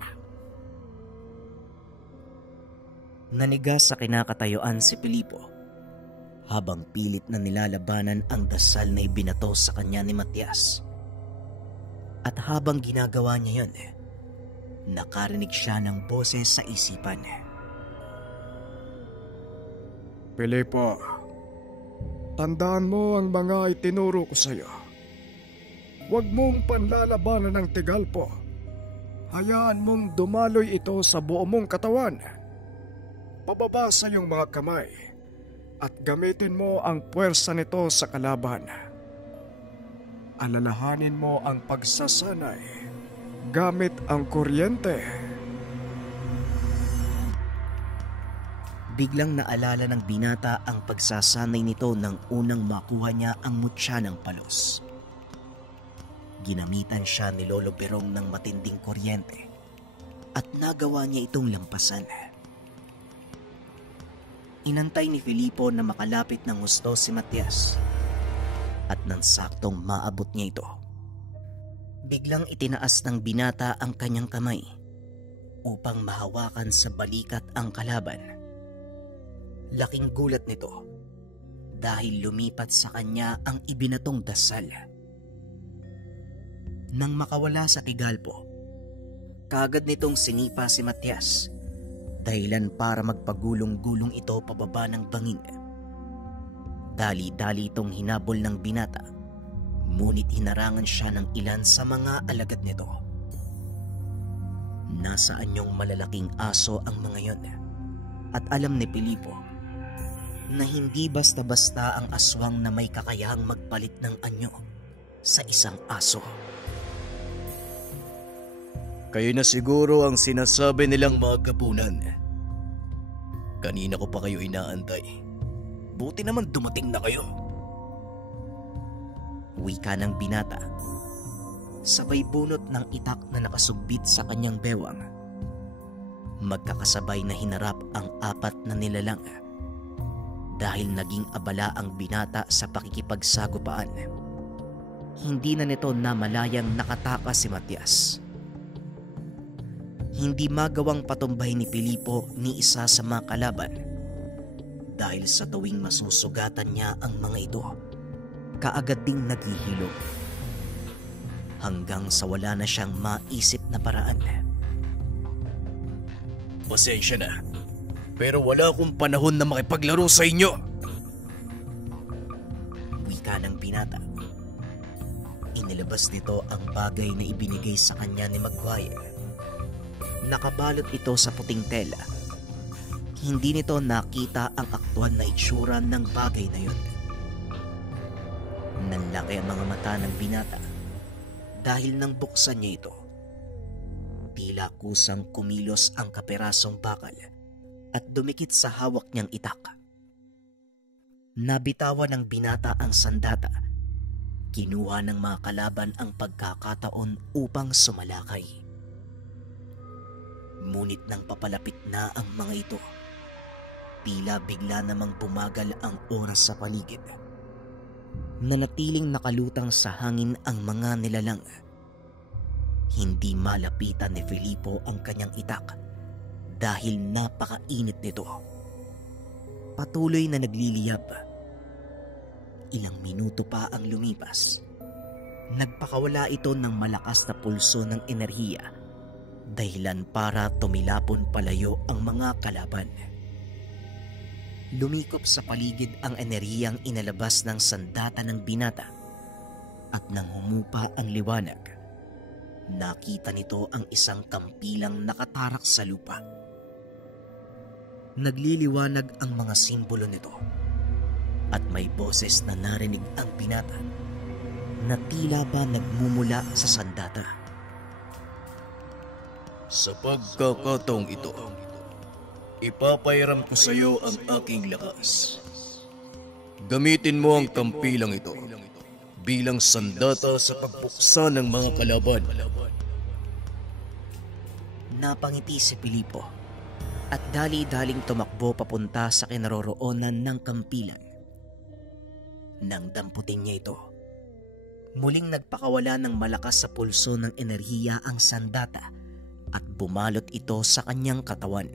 Naniga sa kinakatayuan si Filipo habang pilit na nilalabanan ang dasal na ibinato sa kanya ni Matias. At habang ginagawa niya yun, nakarinig siya ng boses sa isipan. Filipo, tandaan mo ang mga itinuro ko sa iyo. Huwag mong panlalabanan ng tigalpo. Hayaan mong dumaloy ito sa buo mong katawan. Pababa sa iyong mga kamay at gamitin mo ang puwersa nito sa kalaban. Alalahanin mo ang pagsasanay gamit ang kuryente. Biglang naalala ng binata ang pagsasanay nito nang unang makuha niya ang mutya ng palos. Ginamitan siya ni Lolo Berong ng matinding kuryente at nagawa niya itong lampasan. Inantay ni Filipo na makalapit ng husto si Matias at nang saktong maabot niya ito, biglang itinaas ng binata ang kanyang kamay upang mahawakan sa balikat ang kalaban. Laking gulat nito dahil lumipat sa kanya ang ibinatong dasal. Nang makawala sa tigalpo, kaagad nitong sinipa si Matias, dahilan para magpagulong-gulong ito pababa ng bangin. Dali-dali itong hinabol ng binata, ngunit hinarangan siya ng ilan sa mga alagad nito. Nasa anyong malalaking aso ang mga yon, at alam ni Filipo na hindi basta-basta ang aswang na may kakayahang magpalit ng anyo sa isang aso. Kayo na siguro ang sinasabi nilang magapunan. Kanina ko pa kayo inaantay. Buti naman dumating na kayo. Wika ng binata, sabay bunot ng itak na nakasugbit sa kanyang bewang. Magkakasabay na hinarap ang apat na nilalang dahil naging abala ang binata sa pakikipagsagupaan. Hindi na nito namalayang nakatakas si Matias. Hindi magawang patumbahin ni Filipo ni isa sa mga kalaban dahil sa tuwing masusugatan niya ang mga ito, kaagad ding naghihilom hanggang sa wala na siyang maisip na paraan. Pasensya na, pero wala akong panahon na makipaglaro sa inyo. Wika ng binata. Inilabas nito ang bagay na ibinigay sa kanya ni Maguire. Nakabalot ito sa puting tela. Hindi nito nakita ang aktual na itsura ng bagay na yun. Nanlaki ang mga mata ng binata dahil nang buksan niya ito. Tila kusang kumilos ang kaperasong bakal at dumikit sa hawak niyang itak. Nabitawan ng binata ang sandata. Kinuha ng mga kalaban ang pagkakataon upang sumalakay. Ngunit nang papalapit na ang mga ito, tila bigla namang bumagal ang oras sa paligid. Nanatiling nakalutang sa hangin ang mga nilalang. Hindi malapitan ni Filipo ang kanyang itak dahil napakainit nito. Patuloy na nagliliyab. Ilang minuto pa ang lumipas. Nagpakawala ito ng malakas na pulso ng enerhiya, dahilan para tumilapon palayo ang mga kalaban. Lumikop sa paligid ang enerhiyang inalabas ng sandata ng binata at nang humupa ang liwanag, nakita nito ang isang kampilang nakatarak sa lupa. Nagliliwanag ang mga simbolo nito at may boses na narinig ang binata na tila ba nagmumula sa sandata. Sa pagkakataong ito, ipapairam ko sa iyo ang aking lakas. Gamitin mo ang kampilang ito bilang sandata sa pagbuksa ng mga kalaban. Napangiti si Pilipo at dali-daling tumakbo papunta sa kinaroroonan ng kampilan. Nang damputin niya ito, muling nagpakawala ng malakas sa pulso ng enerhiya ang sandata at bumalot ito sa kanyang katawan.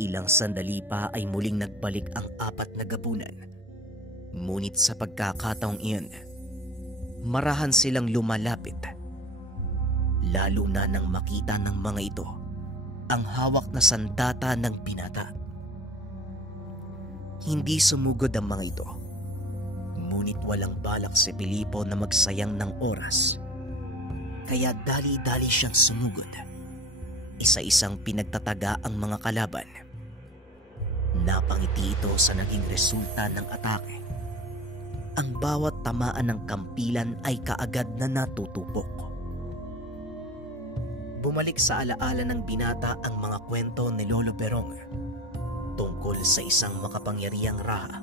Ilang sandali pa ay muling nagbalik ang 4 na gabunan. Ngunit sa pagkakataong iyon, marahan silang lumalapit. Lalo na nang makita ng mga ito ang hawak na sandata ng binata. Hindi sumugod ang mga ito. Ngunit walang balak si Pilipo na magsayang ng oras. Kaya dali-dali siyang sumugod. Isa-isang pinagtataga ang mga kalaban. Napangiti ito sa naging resulta ng atake. Ang bawat tamaan ng kampilan ay kaagad na natutupok. Bumalik sa alaala ng binata ang mga kwento ni Lolo Berong tungkol sa isang makapangyarihang raha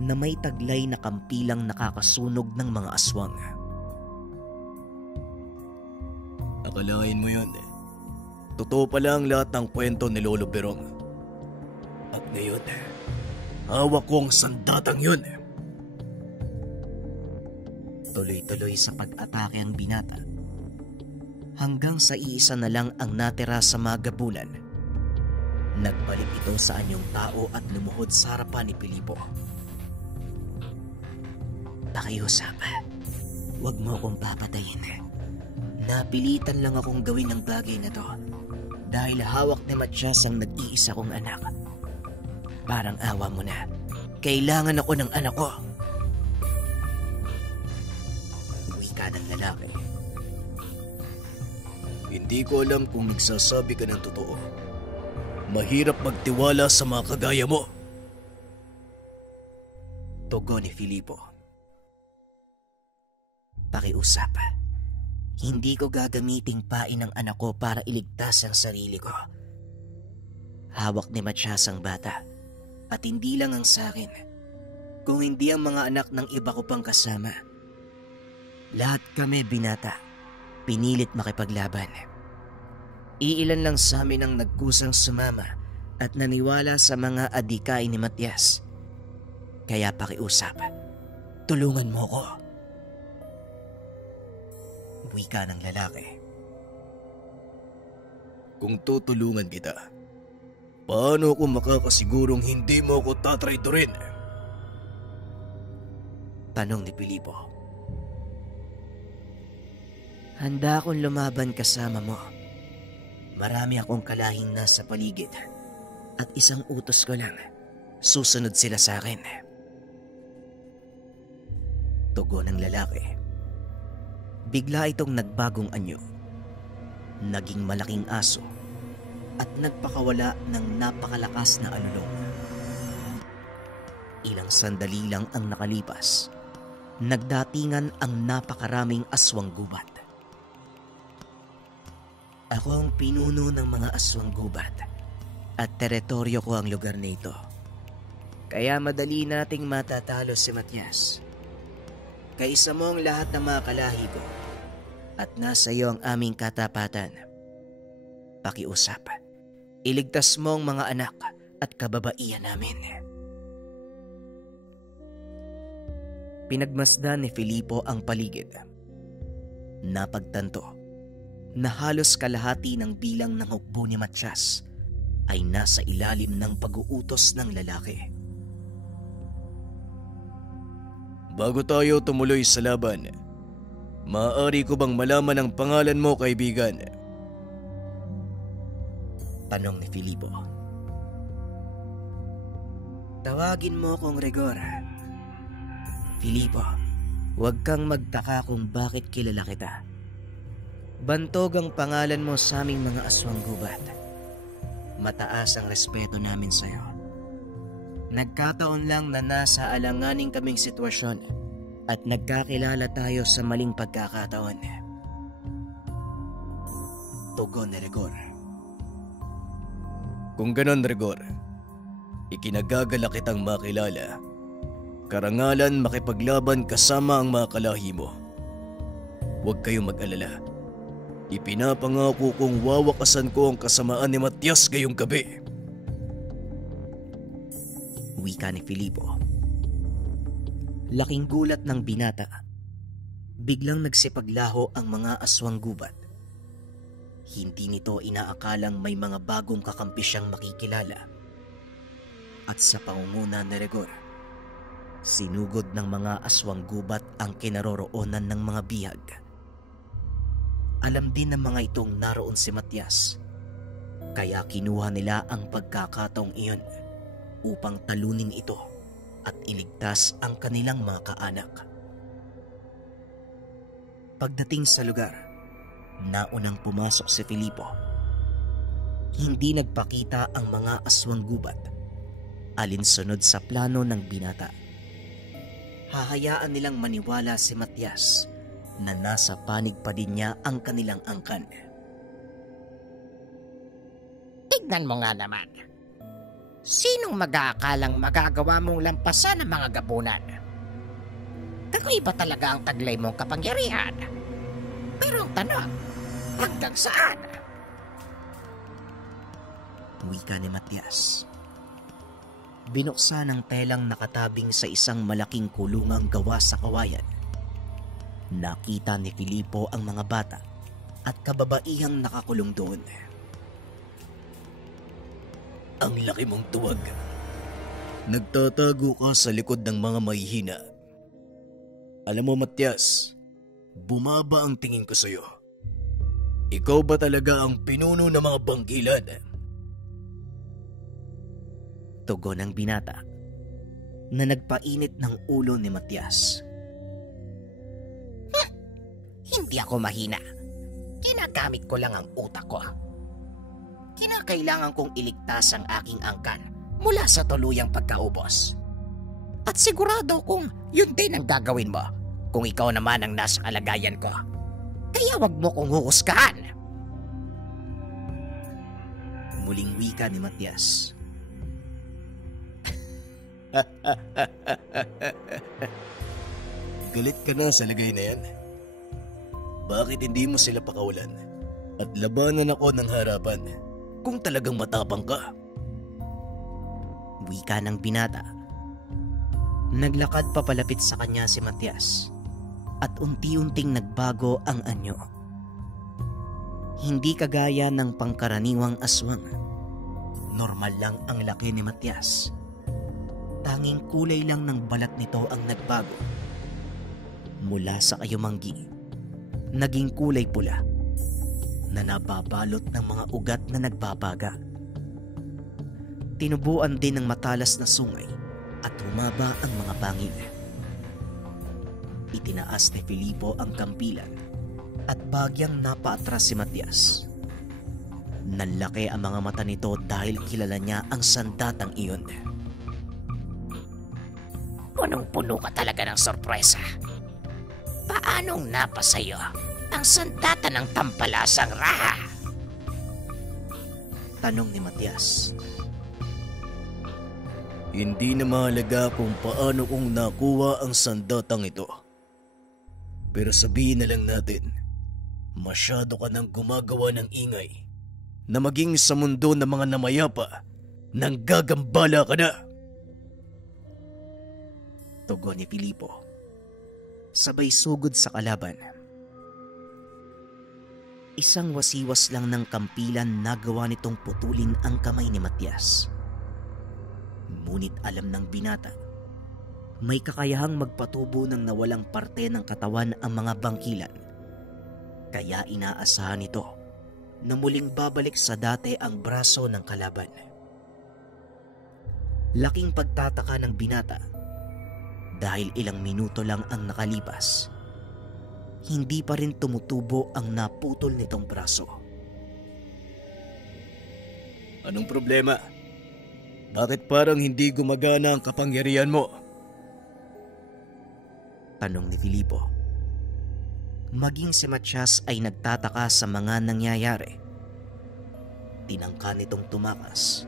na may taglay na kampilang nakakasunog ng mga aswang. Akalain mo yun eh. Totoo pala ang lahat ng kwento ni Lolo Berong. At ngayon, hawak ko ang sandatang yun. Tuloy-tuloy sa pag-atake ang binata. Hanggang sa iisa na lang ang natira sa mga gabulan. Nagbalik ito sa anyong tao at lumuhod sa harapan ni Pilipo. Pakiusap, huwag mo akong papatayin. Napilitan lang akong gawin ang bagay na to dahil hawak ni Matias ang nag-iisa kong anak. Parang awa mo na. Kailangan ako ng anak ko. Wika ng lalaki. Hindi ko alam kung nagsasabi ka ng totoo. Mahirap magtiwala sa mga kagaya mo. Tugon ni Filipo. Pakiusap. Hindi ko gagamiting pain ng anak ko para iligtas ang sarili ko. Hawak ni Matias ang bata. At hindi lang ang sakin. Kung hindi ang mga anak ng iba ko pang kasama. Lahat kami binata. Pinilit makipaglaban. Iilan lang sa amin ang nagkusang sumama at naniwala sa mga adikay ni Matias. Kaya pakiusap, tulungan mo ko. Wika ng lalaki. Kung tutulungan kita, paano ako makakasigurong hindi mo ako tatraidorin? Tanong ni Pilipo. Handa akong lumaban kasama mo. Marami akong kalahing nasa paligid. At isang utos ko lang. Susunod sila sa akin. Tugon ng lalaki. Bigla itong nagbagong anyo. Naging malaking aso. At nagpakawala ng napakalakas na alulong. Ilang sandali lang ang nakalipas. Nagdatingan ang napakaraming aswang gubat. Ako ang pinuno ng mga aswang gubat at teritoryo ko ang lugar na ito. Kaya madali nating matatalo si Matias. Kaisa mo ang lahat ng mga kalahi ko at nasa iyo ang aming katapatan. Pakiusap, iligtas mo ang mga anak at kababaihan namin. Pinagmasdan ni Filipo ang paligid. Napagtanto na halos kalahati ng bilang ng hukbo ni Matias ay nasa ilalim ng pag-uutos ng lalaki. Bago tayo tumuloy sa laban, maaari ko bang malaman ang pangalan mo, kaibigan? Tanong ni Filipo. Tawagin mo kong Rigor. Filipo, Huwag kang magtaka kung bakit kilala kita. Bantog ang pangalan mo sa aming mga aswang gubat. Mataas ang respeto namin sa'yo. Nagkataon lang na nasa alanganing kaming sitwasyon at nagkakilala tayo sa maling pagkakataon. Tugon ni Rigor. Kung ganon, Rigor, ikinagagala kitang makilala. Karangalan makipaglaban kasama ang mga kalahi mo. Huwag kayong mag-alala. Ipinapangako kong wawakasan ko ang kasamaan ni Matias ngayong gabi. Wika ni Filipo. Laking gulat ng binata. Biglang nagsipaglaho ang mga aswang gubat. Hindi nito inaakalang may mga bagong kakampi siyang makikilala. At sa pangunguna ni Rigor, sinugod ng mga aswang gubat ang kinaroroonan ng mga bihag. Alam din ng mga itong naroon si Matias, kaya kinuha nila ang pagkakataong iyon upang talunin ito at iligtas ang kanilang mga kaanak. Pagdating sa lugar, naunang pumasok si Filipo. Hindi nagpakita ang mga aswang gubat alinsunod sa plano ng binata. Hahayaan nilang maniwala si Matias na nasa panig pa din niya ang kanilang angkan. Tignan mo nga naman. Sinong mag-aakalang magagawa mong lampasan ang mga gabunan? Kagoy ba talaga ang taglay mong kapangyarihan? Pero ang tanong, hanggang saan? Wika ni Matias. Binuksan ang telang nakatabing sa isang malaking kulungang gawa sa kawayan. Nakita ni Filipo ang mga bata at kababaihang nakakulong doon. Ang laki mong tuwag. Nagtatago ka sa likod ng mga mahihina. Alam mo, Matias, bumaba ang tingin ko sa'yo. Ikaw ba talaga ang pinuno ng mga banggilan? Tugon ng binata na nagpainit ng ulo ni Matias. Hindi ako mahina. Ginagamit ko lang ang utak ko. Kinakailangan kong iligtas ang aking angkan mula sa tuluyang pagkaubos. At sigurado kong yun din ang gagawin mo kung ikaw naman ang nasa kalagayan ko. Kaya wag mo kong huhusgahan. Muling wika ni Matias. Galit ka na sa lagay na yan. Bakit hindi mo sila pakawalan at labanan ako ng harapan kung talagang matapang ka? Wika ng binata. Naglakad papalapit sa kanya si Matias at unti-unting nagbago ang anyo. Hindi kagaya ng pangkaraniwang aswang. Normal lang ang laki ni Matias. Tanging kulay lang ng balat nito ang nagbago. Mula sa kayumanggi, naging kulay pula na nababalot ng mga ugat na nagbabaga. Tinubuan din ng matalas na sungay at humaba ang mga bangin. Itinaas ni Filipo ang kampilan at bagyang napaatras si Matias. Nanlaki ang mga mata nito dahil kilala niya ang sandatang iyon. Punong-puno ka talaga ng sorpresa. Paanong napasayo ang sandata ng tampalasang raha? Tanong ni Matias. Hindi na mahalaga kung paano kong nakuha ang sandatang ito. Pero sabihin na lang natin, masyado ka nang gumagawa ng ingay na maging sa mundo ng mga namayapa nang gagambala ka na. Tugon ni Filipo. Sabay sugod sa kalaban. Isang wasiwas lang ng kampilan nagawa nitong putulin ang kamay ni Matias. Ngunit alam ng binata, may kakayahang magpatubo ng nawalang parte ng katawan ang mga bangkilan. Kaya inaasahan nito na muling babalik sa dati ang braso ng kalaban. Laking pagtataka ng binata Dahil ilang minuto lang ang nakalipas, hindi pa rin tumutubo ang naputol nitong braso. Anong problema? Bakit parang hindi gumagana ang kapangyarihan mo? Tanong ni Filipo. Maging si Matias ay nagtataka sa mga nangyayari. Tinangka nitong tumakas,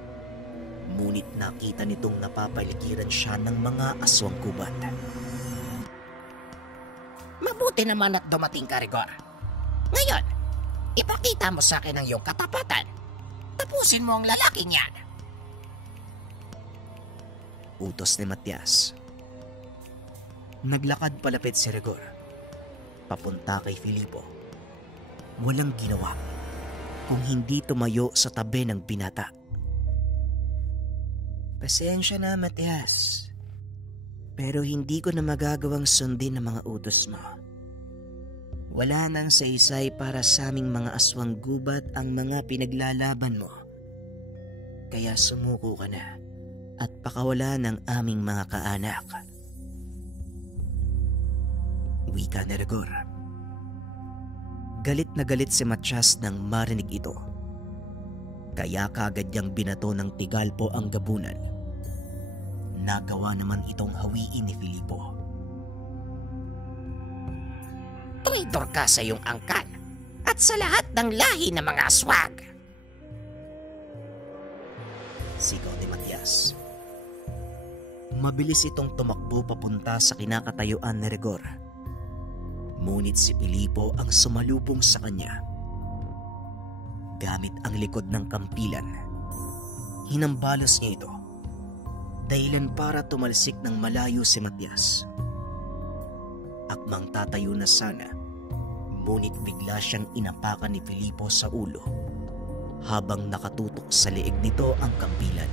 ngunit nakita nitong napapaligiran siya ng mga aswang gubat. Mabuti naman at dumating ka, Rigor. Ngayon, ipakita mo sa akin ang iyong katapatan. Tapusin mo ang lalaking yan. Utos ni Matias. Naglakad palapit si Rigor, papunta kay Filipo. Walang ginawa kung hindi tumayo sa tabi ng binata. Pasensya na, Matias. Pero hindi ko na magagawang sundin ang mga utos mo. Wala nang saysay para sa aming mga aswang gubat ang mga pinaglalaban mo. Kaya sumuko ka na at pakawala ng aming mga kaanak. Wika ni Rigor. Galit na galit si Matias nang marinig ito. Kaya kaagad niyang binato ng tigalpo ang gabunan. Nagawa naman itong hawiin ni Filipo. Traidor ka sa iyong angkan at sa lahat ng lahi ng mga aswag. Sigaw ni Matias. Mabilis itong tumakbo papunta sa kinakatayuan ni Rigor. Ngunit si Filipo ang sumalubong sa kanya. Gamit ang likod ng kampilan, hinambalos niya ito, dahilan para tumalsik ng malayo si Matias. Akmang tatayo na sana, ngunit bigla siyang inapakan ni Filipo sa ulo habang nakatutok sa leeg nito ang kampilan.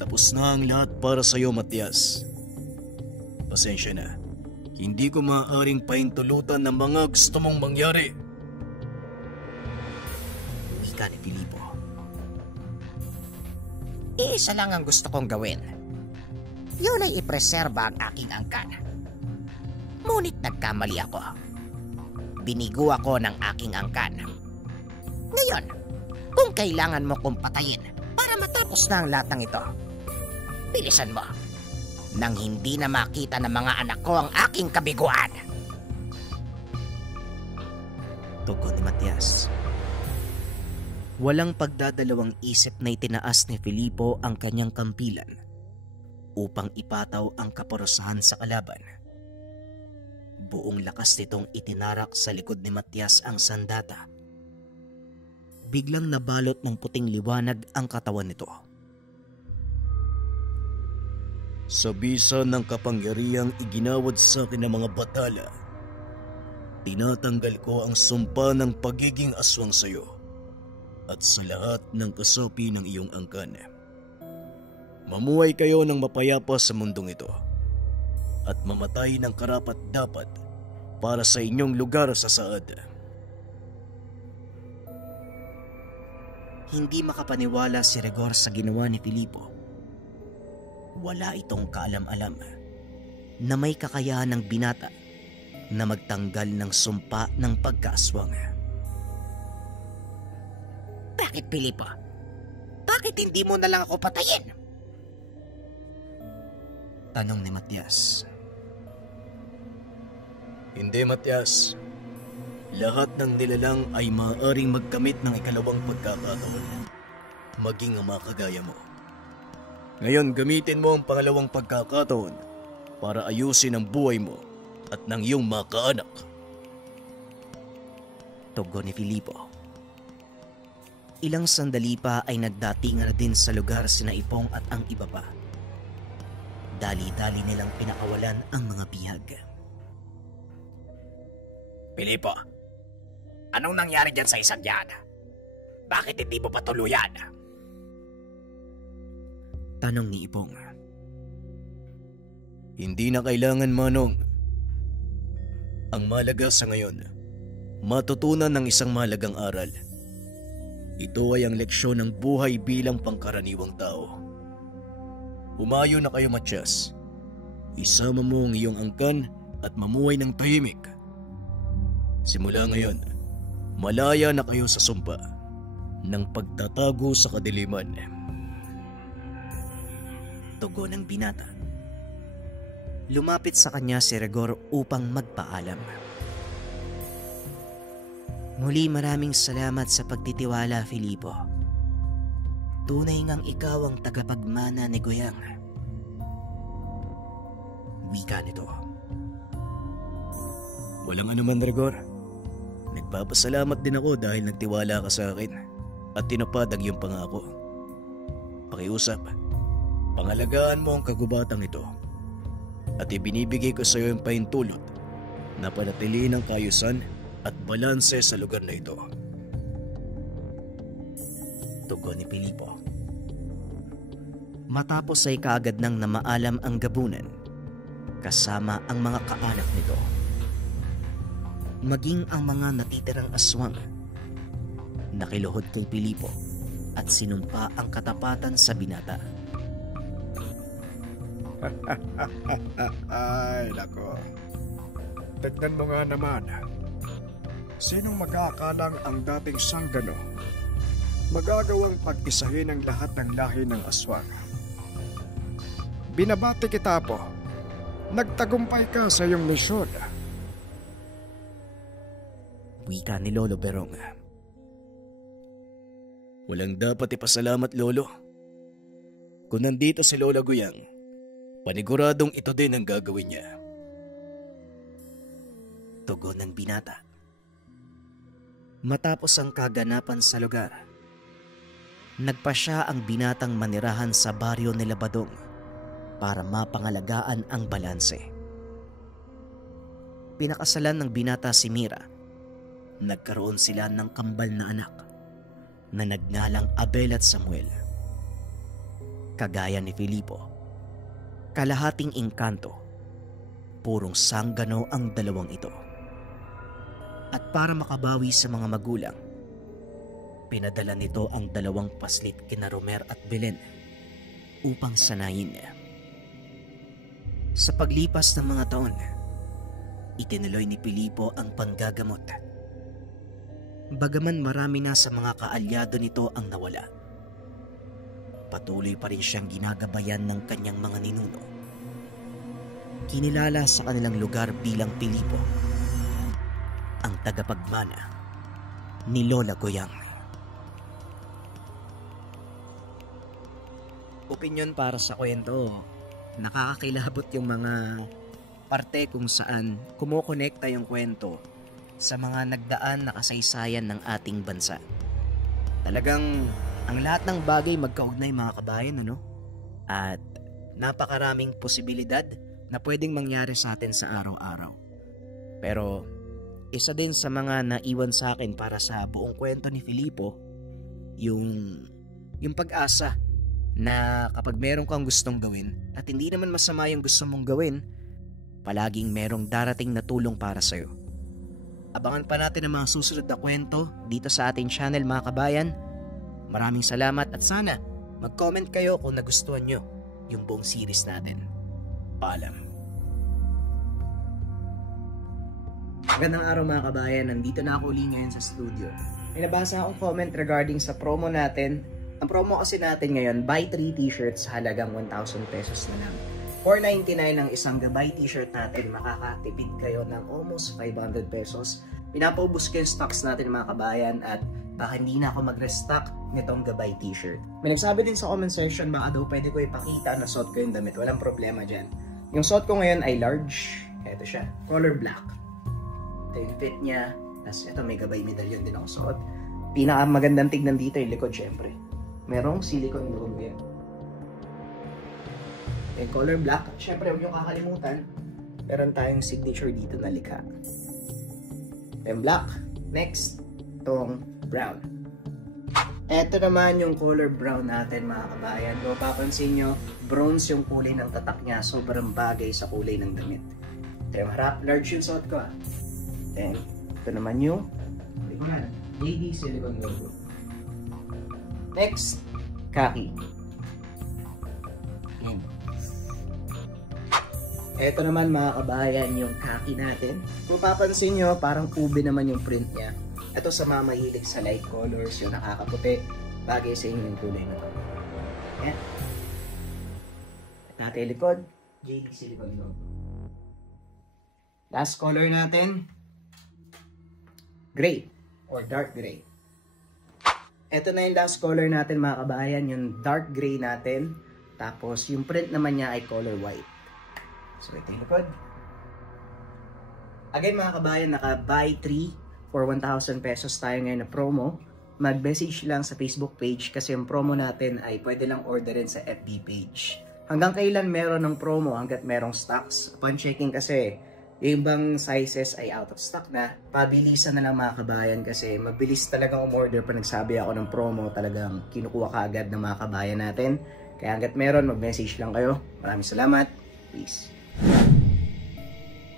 Tapos na ang lahat para sa iyo, Matias. Pasensya na. Hindi ko maaaring pahintulutan ng mga gusto mong mangyari. Wika ni Filipo. Isa lang ang gusto kong gawin. Yun ay ipreserba ang aking angkan. Ngunit nagkamali ako. Binigo ako ng aking angkan. Ngayon, kung kailangan mo kong patayin para matapos na ang lahat ng ito, bilisan mo. Nang hindi na makita ng mga anak ko ang aking kabiguan. Tugon ni Matias. Walang pagdadalawang isip na itinaas ni Filipo ang kanyang kampilan upang ipataw ang kaparusahan sa kalaban. Buong lakas nitong itinarak sa likod ni Matias ang sandata. Biglang nabalot ng puting liwanag ang katawan nito. Sa bisa ng kapangyarihang iginawad sa akin ng mga batala, tinatanggal ko ang sumpa ng pagiging aswang sa iyo at sa lahat ng kasapi ng iyong angkan. Mamuhay kayo ng mapayapa sa mundong ito at mamatay ng karapat-dapat para sa inyong lugar sa saad. Hindi makapaniwala si Rigor sa ginawa ni Filipo. Wala itong kaalam-alam na may kakayahan ng binata na magtanggal ng sumpa ng pagkaaswang. Bakit, Filipo? Bakit hindi mo na lang ako patayin? Tanong ni Matias. Hindi, Matias. Lahat ng nilalang ay maaaring magkamit ng ikalawang pagkakataon, maging ang mga kagaya mo. Ngayon, gamitin mo ang pangalawang pagkakataon para ayusin ang buhay mo at ng iyong mga kaanak. Tugon ni Filipo. Ilang sandali pa ay nagdatingan na din sa lugar sina Ipong at ang iba pa. Dali-dali nilang pinakawalan ang mga bihag. Filipo, anong nangyari dyan sa isang yan? Bakit hindi mo patuluyan? Tanong ni Ipong. Hindi na kailangan, Manong. Ang mahalaga sa ngayon, matutunan ng isang mahalagang aral. Ito ay ang leksyon ng buhay bilang pangkaraniwang tao. Umayo na kayo, Matias. Isama mo ang iyong angkan at mamuhay ng tahimik. Simula ngayon, malaya na kayo sa sumpa ng pagtatago sa kadiliman. Tugon ng binata. Lumapit sa kanya si Rigor upang magpaalam. Muli maraming salamat sa pagtitiwala, Filipo. Tunay ngang ikaw ang tagapagmana ni Goyang. Wika nito. Walang anuman, Rigor. Nagpapasalamat din ako dahil nagtiwala ka sa akin at tinupad ang iyong pangako. Pakiusap, pangalagaan mo ang kagubatang ito at ibinibigay ko sa iyo ang pahintulot na panatiliin ang kaayusan at balanse sa lugar na ito. Tugon ni Filipo. Matapos ay kaagad nang namaalam ang gabunan kasama ang mga kaanak nito. Maging ang mga natitirang aswang nakiluhod kay Filipo at sinumpa ang katapatan sa binata. Ay, nako. Tignan mo nga naman. Sinong magkakalang ang dating sanggano magagawang pag-isahin ang lahat ng lahi ng aswang? Binabati kita po. Nagtagumpay ka sa iyong misyon. Wika ni Lolo Berong. Walang dapat ipasalamat, Lolo. Kung nandito si Lola Goyang, paniguradong ito din ang gagawin niya. Tugon ng binata. Matapos ang kaganapan sa lugar, nagpa siya ang binatang manirahan sa baryo ni Labadong para mapangalagaan ang balanse. Pinakasalan ng binata si Mira. Nagkaroon sila ng kambal na anak na nagngalang Abel at Samuel. Kagaya ni Filipo, kalahating engkanto, purong sanggano ang dalawang ito. At para makabawi sa mga magulang, pinadala nito ang 2 paslit kina Romer at Belen upang sanayin. Sa paglipas ng mga taon, itinuloy ni Filipo ang panggagamot. Bagaman marami na sa mga kaalyado nito ang nawala, patuloy pa rin siyang ginagabayan ng kanyang mga ninuno. Kinilala sa kanilang lugar bilang Filipo, ang tagapagmana ni Lola Goyang. Opinyon para sa kwento, nakakakilabot yung mga parte kung saan kumukonekta yung kwento sa mga nagdaan na kasaysayan ng ating bansa. Talagang ang lahat ng bagay magkaugnay, mga kabayan, ano? At napakaraming posibilidad na pwedeng mangyari sa atin sa araw-araw. Pero isa din sa mga naiwan sa akin para sa buong kwento ni Filipo, yung pag-asa na kapag meron kang gustong gawin at hindi naman masama yung gusto mong gawin, palaging merong darating na tulong para sa'yo. Abangan pa natin ang mga susunod na kwento dito sa ating channel, mga kabayan. Maraming salamat at sana mag-comment kayo kung nagustuhan nyo yung buong series natin. Paalam. Magandang araw, mga kabayan. Nandito na ako uli ngayon sa studio. May nabasa akong comment regarding sa promo natin. Ang promo kasi natin ngayon, buy 3 t-shirts halagang 1,000 pesos na lang. $4.99 ang isang gabay t-shirt natin, makakatipid kayo ng almost 500 pesos. Pinapaubos ko yung stocks natin, mga kabayan, at baka hindi na ako mag-restock nitong gabay t-shirt. May nagsabi din sa comment section, baka daw pwede ko ipakita na suot ko yung damit. Walang problema dyan. Yung suot ko ngayon ay large. Ito siya, color black. Ito yung fit niya. Tapos ito, may gabay medallion din ako suot. Pinakamagandang tignan dito yung likod, syempre. Merong silicone loob yan. Yung color black, syempre huwag nyo kakalimutan, meron tayong signature dito na likha. Yung black. Next, itong brown. Ito naman yung color brown natin, mga kabayan. Kung papansin nyo, bronze yung kulay ng tatak niya. Sobrang bagay sa kulay ng damit. Ito yung harap, large yung suot ko. Then, ito naman yung likuran. JD Silicone logo. Next, khaki. inom. Ito naman mga kabayan yung kaki natin. Kung papansin nyo, parang ube naman yung print niya. Ito sa mga mahilig sa light colors, yung nakakaputi. Bagay sa inyo yung kulay na ito. Ayan. At natin likod, JDC likod no. Last color natin, gray or dark gray. Ito na yung last color natin mga kabayan, yung dark gray natin. Tapos yung print naman niya ay color white. So ito yung likod. Again mga kabayan, naka-buy 3 for 1,000 pesos tayo ngayon na promo. Mag-message lang sa Facebook page kasi yung promo natin ay pwede lang orderin sa FB page. Hanggang kailan meron ng promo? Hanggat merong stocks. Upon checking kasi, yung ibang sizes ay out of stock na. Pabilisan na lang mga kabayan kasi mabilis talagang umorder pa nagsabi ako ng promo. Talagang kinukuha ka agad ng mga kabayan natin. Kaya hanggat meron, mag-message lang kayo. Maraming salamat. Peace.